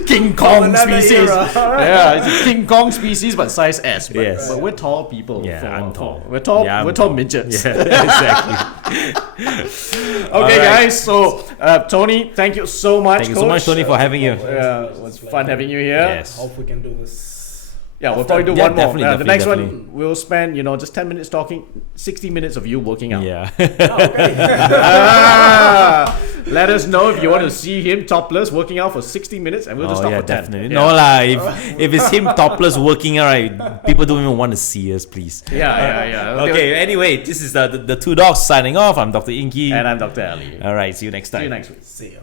King Kong species. Yeah, it's a King Kong species, but size S. But we're tall people. Yeah, I'm tall. We're tall. Yeah, we're tall midgets. Yeah, exactly. Okay, guys. So Tony, thank you so much. Thank you so much, Tony, for having you. Yeah, it was fun having you here. Yes. Hope we can do this. Yeah, we'll probably do one more. Definitely, the next definitely. one we'll spend, just 10 minutes talking, 60 minutes of you working out. Yeah. Let us know if you want to see him topless working out for 60 minutes, and we'll just talk for 10. Definitely. Yeah. No lah. If it's him topless working out, right, people don't even want to see us, please. Yeah. Okay. Anyway, this is the two dogs signing off. I'm Dr. Inky. And I'm Dr. Ali. All right. See you next time. See you next week. See you.